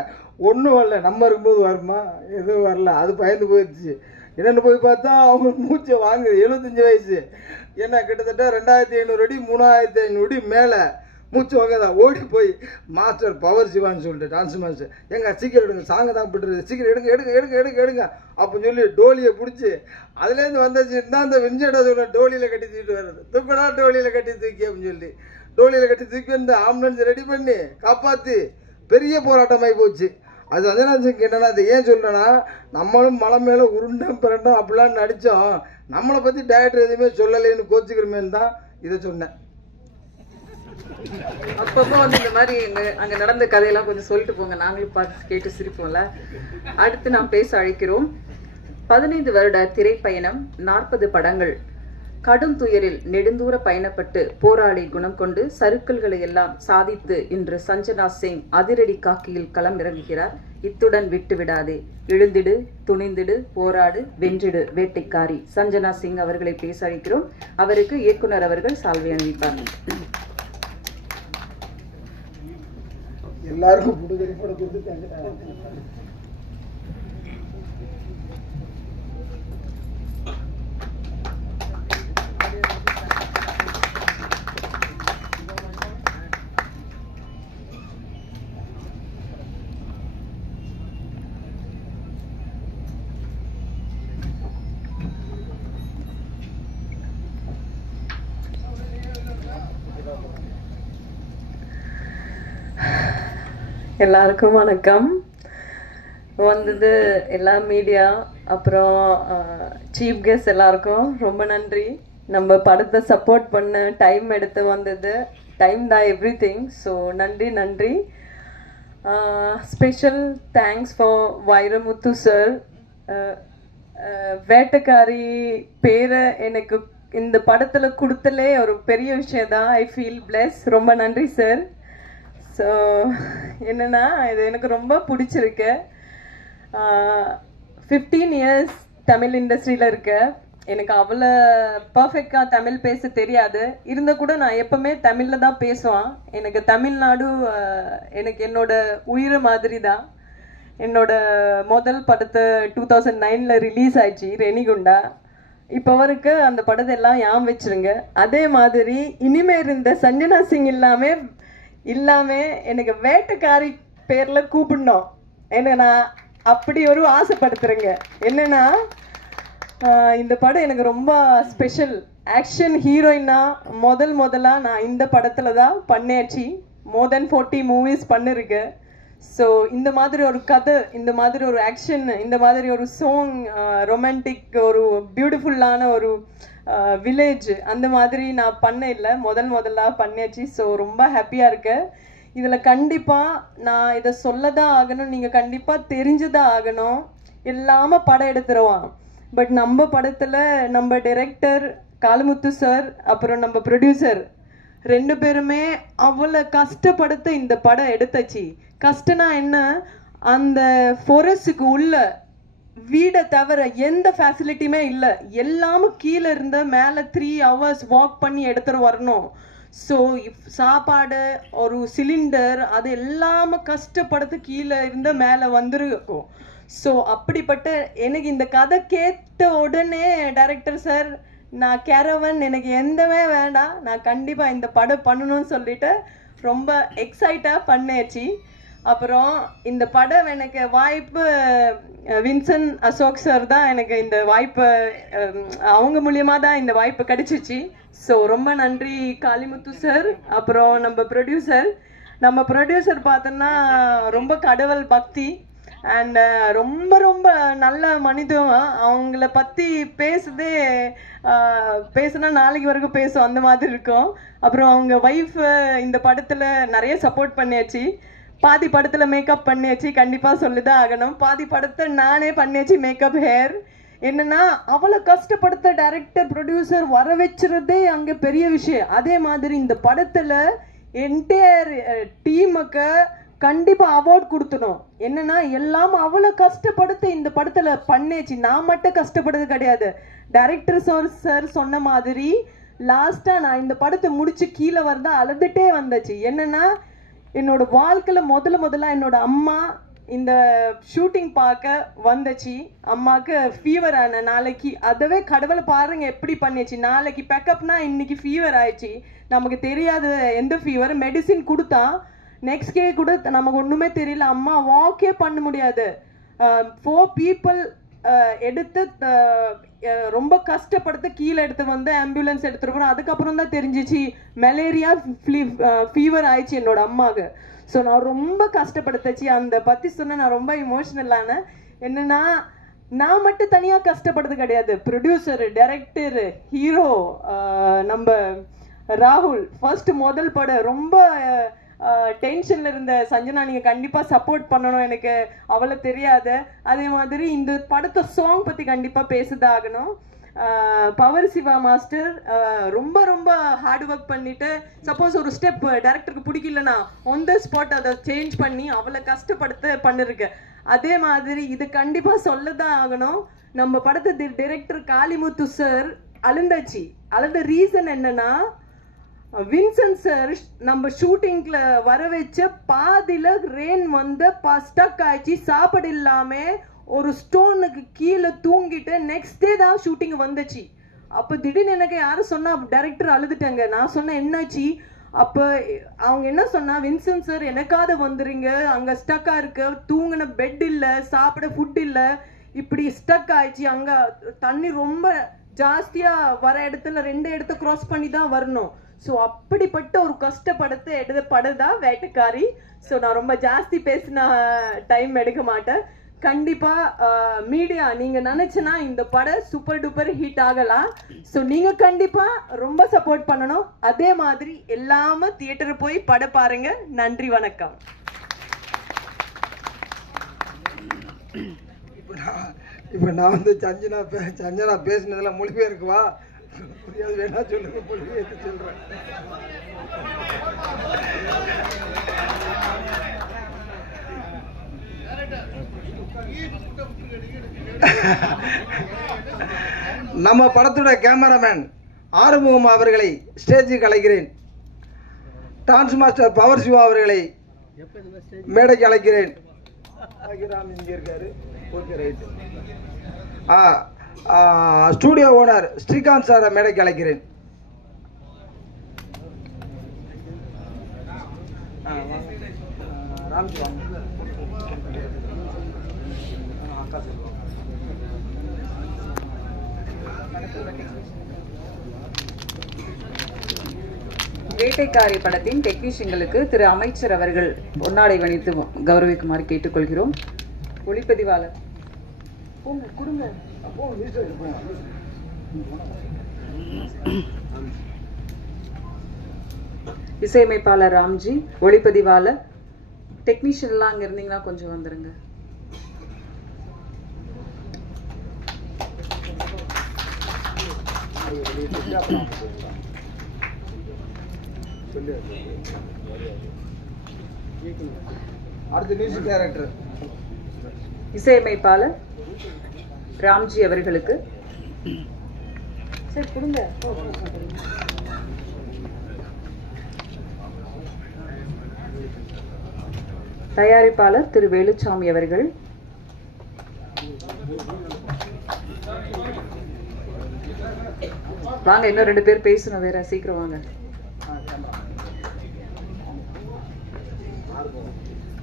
ஒன்றும் வரல. நம்ம இருக்கும்போது வருமா? எதுவும் வரல. அது பயந்து போயிடுச்சு. என்னென்னு போய் பார்த்தா அவங்க மூச்சை வாங்குது. 75 வயசு. என்ன கிட்டத்தட்ட 2500 அடி 3500 அடி மேலே மூச்சு வாங்கதா. ஓடி போய் மாஸ்டர் பவர் சிவான்னு சொல்லிட்டு டான்ஸ் மாஸ்டர், எங்க சீக்கிரம் எடுங்க, சாங்க தான் போட்டுருது, சீக்கிரம் எடுங்க எடுங்க எடுங்க எடுங்க எடுங்க அப்படின்னு சொல்லி டோலியை பிடிச்சி அதுலேருந்து வந்தாச்சுன்னா அந்த விஞ்சடை சொல்ல டோலியில் கட்டி தூக்கிட்டு வர்றது. தூக்கடா டோலியில் கட்டி தூக்கி அப்படின்னு சொல்லி டோலியில் கட்டி தூக்கி வந்து ஆம்புலன்ஸ் ரெடி பண்ணி காப்பாற்றி பெரிய போராட்டமாகி போச்சு. அது வந்து நான் என்னன்னா, அதை ஏன் சொல்கிறேன்னா, நம்மளும் மலை மேலே உருண்டம் பிறண்டோம் அப்படிலாம் நடித்தோம். நம்மளை பற்றி டேரக்டர் எதுவுமே சொல்லலைன்னு கோச்சிக்கிறமேன்னு தான் இதை சொன்னேன். அப்பப்போ வந்து இந்த மாதிரி அங்க நடந்த கதையெல்லாம் கொஞ்சம் சொல்லிட்டு போங்க, நாங்களும் பார்த்து கேட்டு சிரிப்போம்ல. அடுத்து நாம் பேச அழைக்கிறோம். 15 வருட திரைப்பயணம், 40 படங்கள், கடும் துயரில் நெடுந்தூர பயணப்பட்டு போராளி குணம் கொண்டு சறுக்கல்களை எல்லாம் சாதித்து இன்று சஞ்சனா சிங் அதிரடி காக்கியில் களம் இறங்குகிறார். இத்துடன் விட்டு விடாதே, எழுந்திடு, துணிந்திடு, போராடு, வென்றிடு, வேட்டைக்காரி சஞ்சனா சிங் அவர்களை பேச அழைக்கிறோம். அவருக்கு இயக்குனர் அவர்கள் சால்வை அணிவிப்பார். எல்லாருக்கும் புடுதறி போட கொடுத்து எல்லாருக்கும் வணக்கம். வந்தது எல்லா மீடியா அப்புறம் சீஃப் கெஸ்ட் எல்லாருக்கும் ரொம்ப நன்றி. நம்ம படத்தை சப்போர்ட் பண்ண டைம் எடுத்து வந்தது. டைம் தான் எவ்ரி திங். ஸோ நன்றி நன்றி. Special thanks for Vairamuthu sir. வேட்டைக்காரி பேரை எனக்கு இந்த படத்தில் கொடுத்தலே ஒரு பெரிய விஷயம் தான். I feel blessed. ரொம்ப நன்றி சார். ஸோ என்னென்னா, இது எனக்கு ரொம்ப பிடிச்சிருக்கு. 15 இயர்ஸ் தமிழ் இண்டஸ்ட்ரியில் இருக்க எனக்கு அவ்வளோ பர்ஃபெக்டாக தமிழ் பேச தெரியாது. இருந்த கூட நான் எப்போவுமே தமிழில் தான் பேசுவேன். எனக்கு தமிழ்நாடு எனக்கு என்னோட உயிர் மாதிரி தான். என்னோட முதல் படத்தை 2009 ரிலீஸ் ஆயிடுச்சு, ரெனிகுண்டா. இப்போ வரைக்கும் அந்த படத்தை எல்லாம் ஞாபகம் வச்சுருங்க. அதே மாதிரி இனிமேல் இருந்த சஞ்சனா சிங் இல்லாமல் எனக்கு வேட்டைக்காரி பேரில் கூப்பிடணும். ஏன்னா நான் அப்படி ஒரு ஆசைப்படுத்துகிறேங்க. என்னென்னா, இந்த படம் எனக்கு ரொம்ப ஸ்பெஷல். ஆக்ஷன் ஹீரோயின்னா முதலாக நான் இந்த படத்தில் தான் பண்ணியாச்சு. மோர் தென் 40 மூவிஸ் பண்ணிருக்கேன். ஸோ இந்த மாதிரி ஒரு கதை, இந்த மாதிரி ஒரு ஆக்ஷன், இந்த மாதிரி ஒரு சாங், ரொமான்டிக், ஒரு பியூட்டிஃபுல்லான ஒரு வில்லேஜ், அந்த மாதிரி நான் பண்ண இல்லை. முதலாக பண்ணியாச்சு. ஸோ ரொம்ப ஹாப்பியாக இருக்கேன். இதில் கண்டிப்பாக நான் இதை சொல்லதான் ஆகணும், நீங்கள் கண்டிப்பாக தெரிஞ்சுதான் ஆகணும். இல்லாமல் படம் எடுத்துருவான். பட் நம்ம படத்தில் நம்ம டைரக்டர் காளிமுத்து சார் அப்புறம் நம்ம ப்ரொடியூசர் 2 பேருமே அவ்வளோ கஷ்டப்படுத்த இந்த படம் எடுத்தாச்சு. கஷ்டம்னா என்ன, அந்த ஃபாரஸ்ட்டுக்கு உள்ள வீடை தவிர எந்த ஃபெசிலிட்டியுமே இல்லை. எல்லாமே கீழே இருந்த மேலே 3 hours வாக் பண்ணி எடுத்துகிட்டு வரணும். ஸோ சாப்பாடு ஒரு சிலிண்டர் அது எல்லாமே கஷ்டப்படுத்து கீழே இருந்த மேலே வந்துருக்கும். ஸோ அப்படிப்பட்ட எனக்கு இந்த கதை கேட்ட உடனே டைரக்டர் சார் நான் கேரவன் எனக்கு எந்தவே வேண்டாம், நான் கண்டிப்பாக இந்த படம் பண்ணணும்னு சொல்லிட்டு ரொம்ப எக்ஸைட்டாக பண்ணேச்சு. அப்புறம் இந்த படம் எனக்கு வாய்ப்பு வின்சன் அசோக் சார் தான் எனக்கு இந்த வாய்ப்பு, அவங்க மூலியமாக தான் இந்த வாய்ப்பு கிடைச்சிச்சு. ஸோ ரொம்ப நன்றி காளிமுத்து சார். அப்புறம் நம்ம ப்ரொடியூசர் பார்த்தோன்னா ரொம்ப கடவுள் பக்தி அண்ட் ரொம்ப ரொம்ப நல்ல மனிதன். அவங்கள பற்றி பேசுனா நாளைக்கு வரைக்கும் பேசும் அந்த மாதிரி இருக்கும். அப்புறம் அவங்க ஒய்ஃப் இந்த படத்தில் நிறைய சப்போர்ட் பண்ணியாச்சு. பாதி படத்தில் மேக்கப் பண்ணியாச்சு, கண்டிப்பாக சொல்லிதான் ஆகணும். பாதி படத்தை நானே பண்ணியாச்சு மேக்கப் ஹேர். என்னன்னா அவ்வளோ கஷ்டப்படுத்த டைரக்டர் ப்ரொடியூசர் வர வச்சுறதே அங்கே பெரிய விஷயம். அதே மாதிரி இந்த படத்தில் என்டையர் டீமுக்கு கண்டிப்பாக அவார்ட் கொடுத்தணும். என்னன்னா எல்லாம் அவ்வளோ கஷ்டப்படுத்த இந்த படத்தில் பண்ணேச்சு. நான் மட்டும் கஷ்டப்படுறது கிடையாது. டைரக்டர் சார் சொன்ன மாதிரி லாஸ்ட்டாக நான் இந்த படத்தை முடிச்சு கீழே வரதா அழுதுகிட்டே வந்துச்சு. என்னன்னா என்னோட வாழ்க்கையில் முதல்ல என்னோட அம்மா இந்த ஷூட்டிங் பார்க்க வந்துச்சு. அம்மாவுக்கு ஃபீவர் ஆன நாளைக்கு அதவே கடவுளை பாருங்க எப்படி பண்ணிச்சு. நாளைக்கு பேக்கப்னா இன்னைக்கு ஃபீவர் ஆயிடுச்சு. நமக்கு தெரியாது எந்த ஃபீவர், மெடிசின் கொடுத்தா நெக்ஸ்ட் டே கூட நமக்கு ஒன்றுமே தெரியல. அம்மா வாக்கே பண்ண முடியாது. 4 people எடுத்து ரொம்ப கஷ்டப்படுத்த கீழே எடுத்து வந்து ஆம்புலன்ஸ் எடுத்துகிட்டு போகிறோம். அதுக்கப்புறம் தான் தெரிஞ்சிச்சு மலேரியா ஃபீவர் ஆயிடுச்சு என்னோட அம்மாவுக்கு. ஸோ நான் ரொம்ப கஷ்டப்படுத்தாச்சு. அந்த பற்றி சொன்ன நான் ரொம்ப இமோஷ்னலான. என்னன்னா நான் மட்டும் தனியாக கஷ்டப்படுறது கிடையாது. ப்ரொடியூசர், டைரக்டர், ஹீரோ நம்ம ராகுல் முதல் படம் ரொம்ப டென்ஷனில் இருந்த சஞ்சனா, நீங்கள் கண்டிப்பாக சப்போர்ட் பண்ணணும், எனக்கு அவ்வளோ தெரியாது. அதே மாதிரி இந்த படத்தை சாங் பற்றி கண்டிப்பாக பேசுதாகணும். பவர் சிவா மாஸ்டர் ரொம்ப ரொம்ப ஹார்ட் ஒர்க் பண்ணிட்டு, சப்போஸ் ஒரு ஸ்டெப் டைரக்டருக்கு பிடிக்கலன்னா ஆன் த ஸ்பாட் அதை சேஞ்ச் பண்ணி அவ்வளோ கஷ்டப்படுத்த பண்ணிருக்கு. அதே மாதிரி இது கண்டிப்பாக சொல்லதான் ஆகணும். நம்ம படத்தை டைரக்டர் காளிமுத்து சார் அழுந்த ரீசன் என்னன்னா, வின்சன் சார் நம்ம ஷூட்டிங்ல வர வச்ச பாதியில ரெயின் வந்து ஸ்டக் ஆயிடுச்சு. சாப்பாடு இல்லாம ஒரு ஸ்டோனுக்கு கீழே தூங்கிட்டு நெக்ஸ்ட் டே தான் ஷூட்டிங் வந்துச்சு. அப்போ திடீர்னு எனக்கு யாரும் சொன்னா டைரக்டர் அழுதுட்டாங்க. நான் சொன்னேன் என்னாச்சு? அப்போ அவங்க என்ன சொன்னா, வின்சன் சார் எனக்காவது வந்துருங்க, அங்கே ஸ்டக்காக இருக்கு, தூங்கின பெட் இல்லை, சாப்பிட ஃபுட் இல்லை, இப்படி ஸ்டக் ஆயிடுச்சு. அங்கே தண்ணி ரொம்ப ஜாஸ்தியாக வர இடத்துல 2 இடத்த க்ராஸ் பண்ணி தான் வரணும். ஸோ அப்படிப்பட்ட ஒரு கஷ்டப்படுத்த எடுத்த படம் தான் வேட்டைக்காரி. ஸோ நான் ரொம்ப ஜாஸ்தி பேசின டைம் எடுக்க மாட்டேன். கண்டிப்பாக மீடியா நீங்கள் நினச்சினா இந்த படம் சூப்பர் டூப்பர் ஹிட் ஆகலாம். ஸோ நீங்கள் கண்டிப்பாக ரொம்ப சப்போர்ட் பண்ணணும். அதே மாதிரி எல்லாமே தியேட்டருக்கு போய் படம் பாருங்க. நன்றி, வணக்கம். இப்போ நான் வந்து சஞ்சனா பேசினதெல்லாம் மொழிபெயர்க்குவா புரியாது, வேணா சொல்லுங்க, மொழிபெயர்த்து சொல்கிறேன். நம்ம படத்தோட கேமராமேன் ஆறுமுகம் அவர்களை ஸ்டேஜுக்கு அழைக்கிறேன். டான்ஸ் மாஸ்டர் பவர் சிவா அவர்களை மேடைக்கு அழைக்கிறேன். இங்கே இருக்காரு. Okay, right. Studio owner Srikanth சாரை மேடைக்கு அழைக்கிறேன். வேட்டைக்காரி படத்தின் டெக்னீஷியன்களுக்கு திரு அமைச்சர் அவர்கள் பொன்னாடை வணித்து கௌரவிக்குமாறு கேட்டுக்கொள்கிறோம். ஒளிப்பதிவாளர் கொடுங்க. இசையமைப்பாளர் ராம்ஜி, ஒளிப்பதிவாளர், டெக்னீஷியன்லாம் அங்கே இருந்தீங்கன்னா கொஞ்சம் வந்துருங்க. அடுத்து மியூசிக் டைரக்டர் இசையமைப்பாளர் ராம்ஜி அவர்களுக்கு சரி கொடுங்க. தயாரிப்பாளர் திரு வேலுச்சாமி அவர்கள், வாங்க இன்னும் 2 பேர் பேசணும், வேற சீக்கிரம் வாங்க.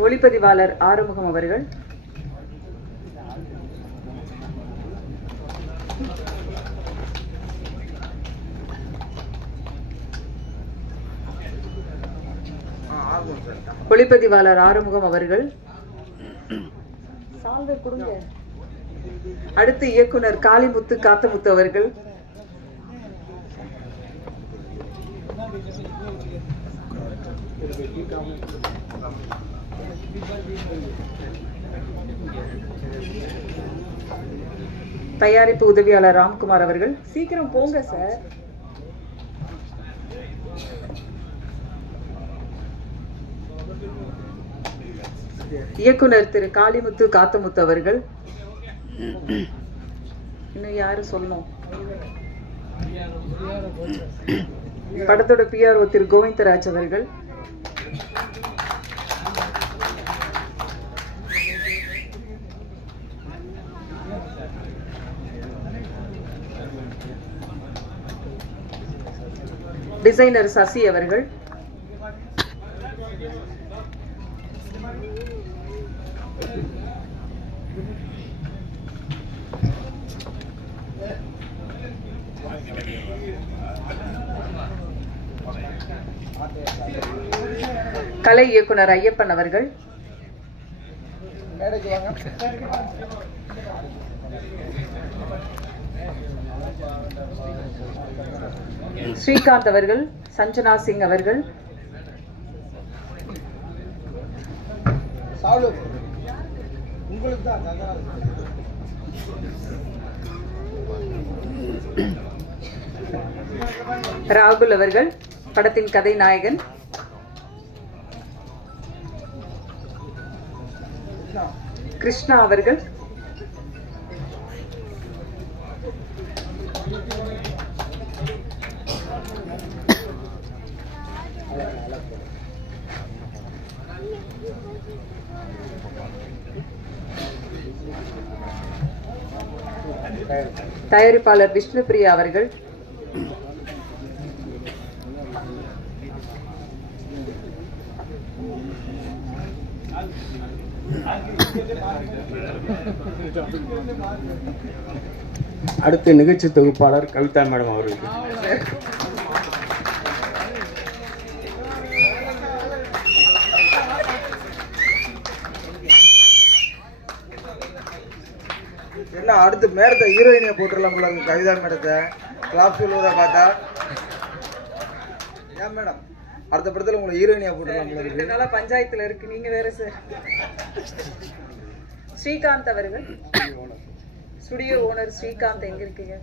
ஒளிப்பதிவாளர் ஆறுமுகம் அவர்கள், ஒளிப்பதிவாளர் ஆறுமுகம் அவர்கள். அடுத்து இயக்குனர் காளிமுத்து காத்தமுத்து அவர்கள், தயாரிப்பு உதவியாளர் ராம்குமார் அவர்கள். சீக்கிரம் போங்க சார். இயக்குனர் திரு காளிமுத்து காத்தமுத்து அவர்கள். இன்னும் யாரு சொல்லணும்? படத்தோட பிஆர்ஓ திரு கோவிந்தராஜ் அவர்கள். டிசைனர் சசி அவர்கள். கலை இயக்குனர் ஐயப்பன் அவர்கள். ஸ்ரீகாந்த் அவர்கள், சஞ்சனா சிங் அவர்கள். ராகுல் அவர்கள், படத்தின் கதை நாயகன். கிருஷ்ணா அவர்கள். தயாரிப்பாளர் விஷ்ணுபிரியா அவர்கள். அடுத்து நிகழ்ச்சி தொகுப்பாளர் கவிதா மேடம் அவர்களுக்கு. என்ன அடுத்து மேடத்தை ஹீரோயினியை போட்டுடலாம் போல இருக்கு. கவிதா மேடத்தை கிளாஸ் சொல்லுவதை பார்த்தா ஏன் மேடம் அடுத்த படத்துல உங்களை ஹீரோயினியா போட்டுடலாம் போல இருக்கு. நல்லா பஞ்சாயத்துல இருக்கு. நீங்க வேற சார். ஸ்ரீகாந்த் அவர்கள், ஸ்டுடியோ ஓனர் ஸ்ரீகாந்த் எங்க இருக்கீங்க?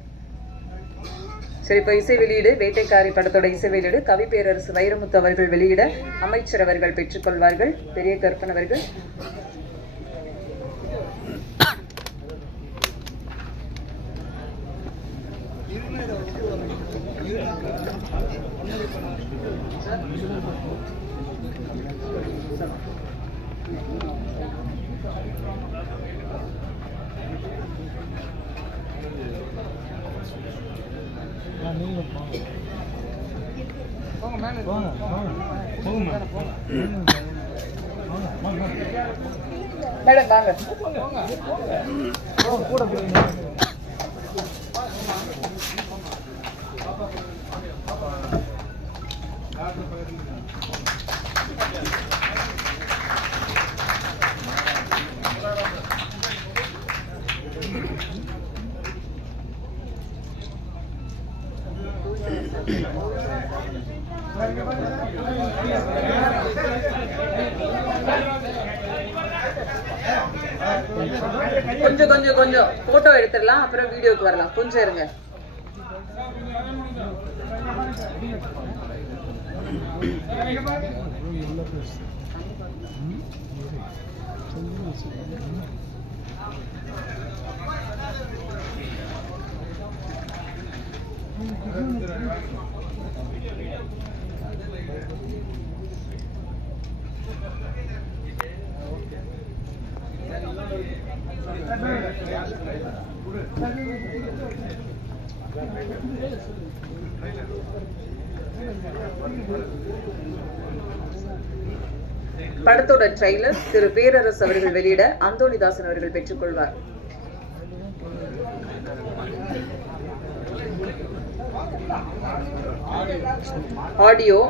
சரி, இப்ப இசை வெளியீடு வேட்டைக்காரி படத்தோட இசை வெளியீடு கவி பேரரசு வைரமுத்து அவர்கள் வெளியிட அமைச்சர் அவர்கள் பெற்றுக்கொள்வார்கள். பெரிய கற்பன் அவர்கள். மேடம் வாங்க. கொஞ்சம் கொஞ்சம் கொஞ்சம் போட்டோ எடுத்துடலாம், அப்புறம் வீடியோக்கு வரலாம். கொஞ்சம் இருங்க. படத்தோட ட்ரெய்லர் திரு பேரரசு அவர்கள் வெளியிட அந்தோணிதாசன் அவர்கள் பெற்றுக்கொள்வார். ஆடியோ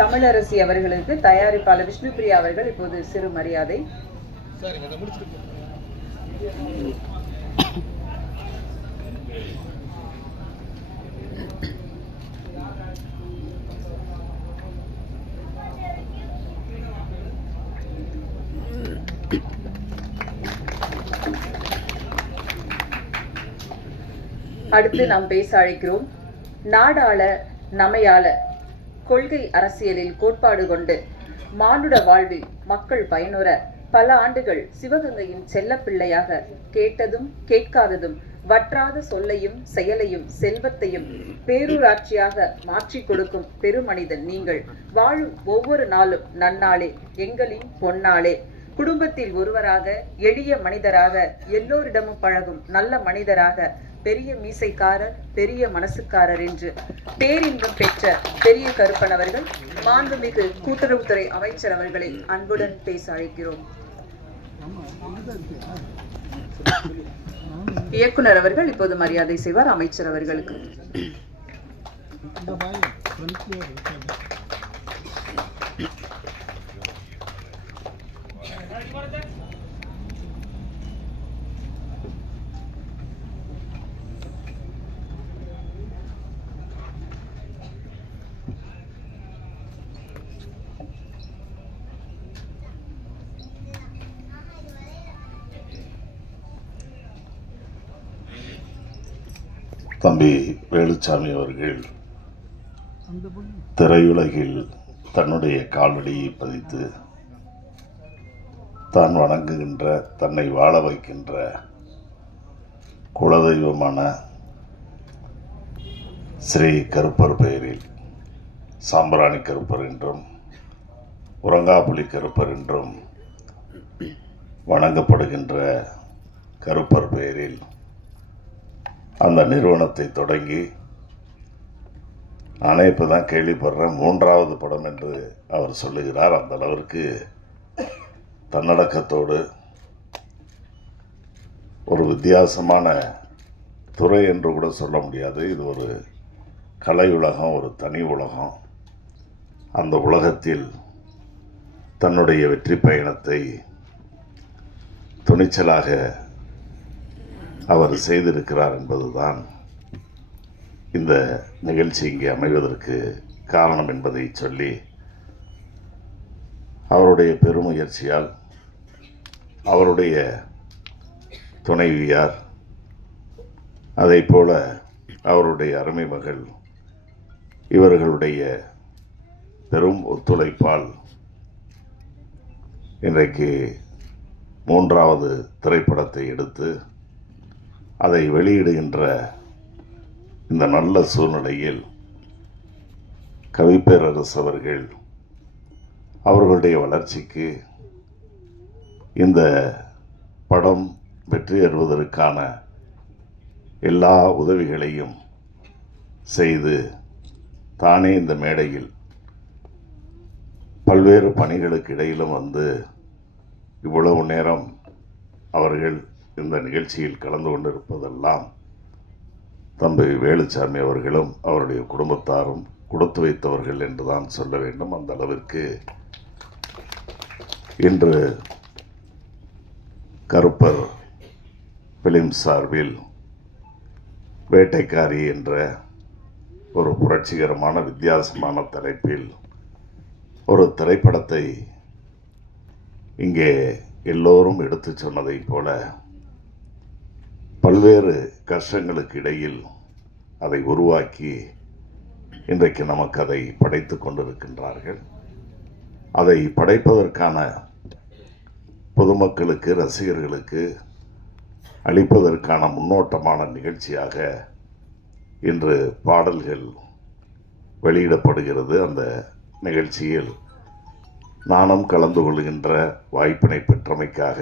தமிழரசி அவர்களுக்கு தயாரிப்பாளர் விஷ்ணுபிரியா அவர்கள் இப்போது சிறு மரியாதை. அடுத்து நாம் பேச அழைக்கிறோம். நாடாள நமையாள கொள்கை அரசியலில் கோட்பாடு கொண்டு மானுட வாழ்வில் மக்கள் பயனுற பல ஆண்டுகள் சிவகங்கையின் செல்ல பிள்ளையாக கேட்டதும் கேட்காததும் வற்றாத சொல்லையும் செயலையும் செல்வத்தையும் பேரூராட்சியாக மாற்றி கொடுக்கும் பெருமனிதன் நீங்கள். வாழும் ஒவ்வொரு நாளும் நன்னாளே, எங்களின் பொன்னாளே. குடும்பத்தில் ஒருவராக, எளிய மனிதராக, எல்லோரிடமும் பழகும் நல்ல மனிதராக, பெரிய மீசைக்காரர், பெரிய மனசுக்காரர் என்று பேரின்பம் பெற்ற பெரிய கருப்பன் அவர்கள் மாண்புமிகு கூட்டுறவுத்துறை அமைச்சர் அவர்களை அன்புடன் பேச அழைக்கிறோம். இயக்குனர் அவர்கள் இப்போது மரியாதை செய்வார் அமைச்சர் அவர்களுக்கு. தம்பி வேலுச்சாமி அவர்கள் திரையுலகில் தன்னுடைய காலடியை பதித்து தான் வணங்குகின்ற, தன்னை வாழ வைக்கின்ற குலதெய்வமான ஸ்ரீ கருப்பர் பெயரில் சாம்பிராணி கருப்பர் என்றும் உரங்காப்புலி கருப்பர் என்றும் வணங்கப்படுகின்ற கருப்பர் பெயரில் அந்த நிறுவனத்தை தொடங்கி நானே இப்போதான் கேள்விப்படுறேன் 3வது படம் என்று அவர் சொல்லுகிறார். அந்த அளவிற்கு தன்னடக்கத்தோடு ஒரு வித்தியாசமான துறை என்று கூட சொல்ல முடியாது. இது ஒரு கலை உலகம், ஒரு தனி உலகம். அந்த உலகத்தில் தன்னுடைய வெற்றி பயணத்தை துணிச்சலாக அவர் செய்திருக்கிறார் என்பதுதான் இந்த நிகழ்ச்சி இங்கே அமைவதற்கு காரணம் என்பதை சொல்லி, அவருடைய பெருமுயற்சியால் அவருடைய துணைவியார், அதைப்போல அவருடைய அருமை மகள், இவர்களுடைய பெரும் ஒத்துழைப்பால் இன்றைக்கு 3வது திரைப்படத்தை எடுத்து அதை வெளியிடுகின்ற இந்த நல்ல சூழ்நிலையில் கவிப்பேரரசு அவர்களுடைய வளர்ச்சிக்கு இந்த படம் வெற்றி பெறுவதற்கான எல்லா உதவிகளையும் செய்து தானே இந்த மேடையில் பல்வேறு பணிகளுக்கு இடையிலும் வந்து இவ்வளவு நேரம் அவர்கள் இந்த நிகழ்ச்சியில் கலந்து கொண்டிருப்பதெல்லாம் தம்பி வேலுச்சாமி அவர்களும் அவருடைய குடும்பத்தாரும் கொடுத்து வைத்தவர்கள் என்றுதான் சொல்ல வேண்டும். அந்த அளவிற்கு இன்று கருப்பர் பிலிம் சார்பில் வேட்டைக்காரி என்ற ஒரு புரட்சிகரமான வித்தியாசமான தலைப்பில் ஒரு திரைப்படத்தை இங்கே எல்லோரும் எடுத்து சொன்னதைப் போல பல்வேறு கஷ்டங்களுக்கு இடையில் அதை உருவாக்கி இன்றைக்கு நமக்கு அதை படைத்து கொண்டிருக்கின்றார்கள். அதை படைப்பதற்கான பொதுமக்களுக்கு, ரசிகர்களுக்கு அளிப்பதற்கான முன்னோட்டமான நிகழ்ச்சியாக இன்று பாடல்கள் வெளியிடப்படுகிறது. அந்த நிகழ்ச்சியில் நானும் கலந்து கொள்கின்ற வாய்ப்பினை பெற்றமைக்காக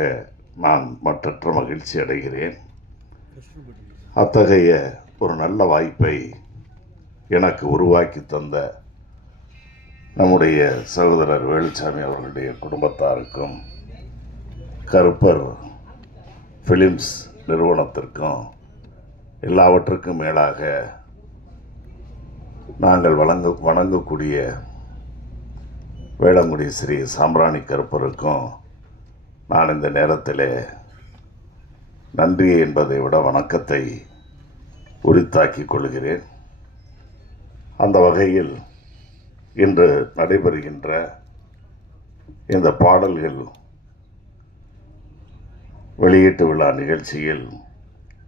நான் மற்றற்ற மகிழ்ச்சி அடைகிறேன். அத்தகைய ஒரு நல்ல வாய்ப்பை எனக்கு உருவாக்கி தந்த நம்முடைய சகோதரர் வேலுச்சாமி அவர்களுடைய குடும்பத்தாருக்கும் கருப்பர் பிலிம்ஸ் நிறுவனத்திற்கும் எல்லாவற்றுக்கும் மேலாக நாங்கள் வணங்கக்கூடிய வேளங்குடி ஸ்ரீ சாம்பிராணி கருப்பருக்கும் நான் இந்த நேரத்தில் நன்றி என்பதை விட வணக்கத்தை உரித்தாக்கிக் கொள்கிறேன். அந்த வகையில் இன்று நடைபெறுகின்ற இந்த பாடல்கள் வெளியீட்டு விழா நிகழ்ச்சியில்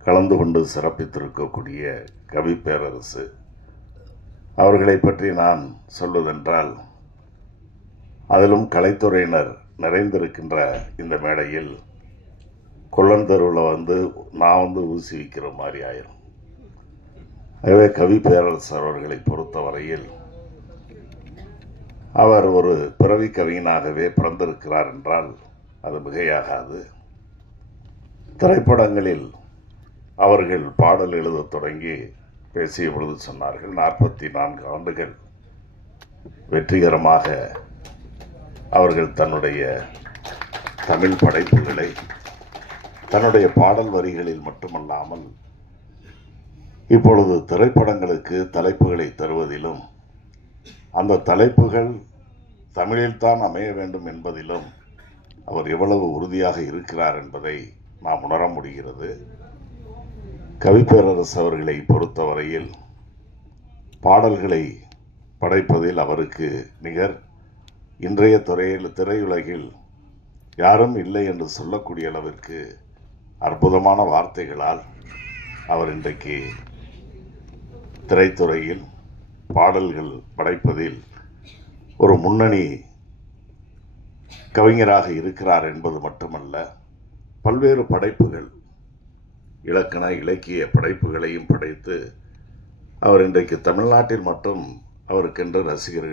கலந்து கொண்டு சிறப்பித்திருக்கக்கூடிய கவிப்பேரரசு அவர்களை பற்றி நான் சொல்வதென்றால், அதிலும் கலைத்துறையினர் நிறைந்திருக்கின்ற இந்த மேடையில் கொள்ளன் தெருவில் நான் ஊசி விற்கிற மாதிரி ஆயிரும். ஆகவே கவிப்பேரரசர் அவர்களை பொறுத்தவரையில் அவர் ஒரு பிறவி கவிஞனாகவே பிறந்திருக்கிறார் என்றால் அது மிகையாகாது. திரைப்படங்களில் அவர்கள் பாடல் எழுதத் தொடங்கி பேசிய பொழுது சொன்னார்கள், 44 ஆண்டுகள் வெற்றிகரமாக அவர்கள் தன்னுடைய தமிழ் படைப்புகளை தன்னுடைய பாடல் வரிகளில் மட்டுமல்லாமல் இப்பொழுது திரைப்படங்களுக்கு தலைப்புகளை தருவதிலும் அந்த தலைப்புகள் தமிழில்தான் அமைய வேண்டும் என்பதிலும் அவர் எவ்வளவு உறுதியாக இருக்கிறார் என்பதை நாம் உணர முடிகிறது. கவிப்பேரரசு அவர்களை பொறுத்தவரையில் பாடல்களை படைப்பதில் அவருக்கு நிகர் இன்றைய திரையுலகில் யாரும் இல்லை என்று சொல்லக்கூடிய அளவிற்கு அற்புதமான வார்த்தைகளால் அவர் இன்றைக்கு திரைத்துறையில் பாடல்கள் படைப்பதில் ஒரு முன்னணி கவிஞராக இருக்கிறார் என்பது மட்டுமல்ல, பல்வேறு படைப்புகள், இலக்கண இலக்கிய படைப்புகளையும் படைத்து அவர் இன்றைக்கு தமிழ்நாட்டில் மட்டும் அவருக்கென்று ரசிகர்கள்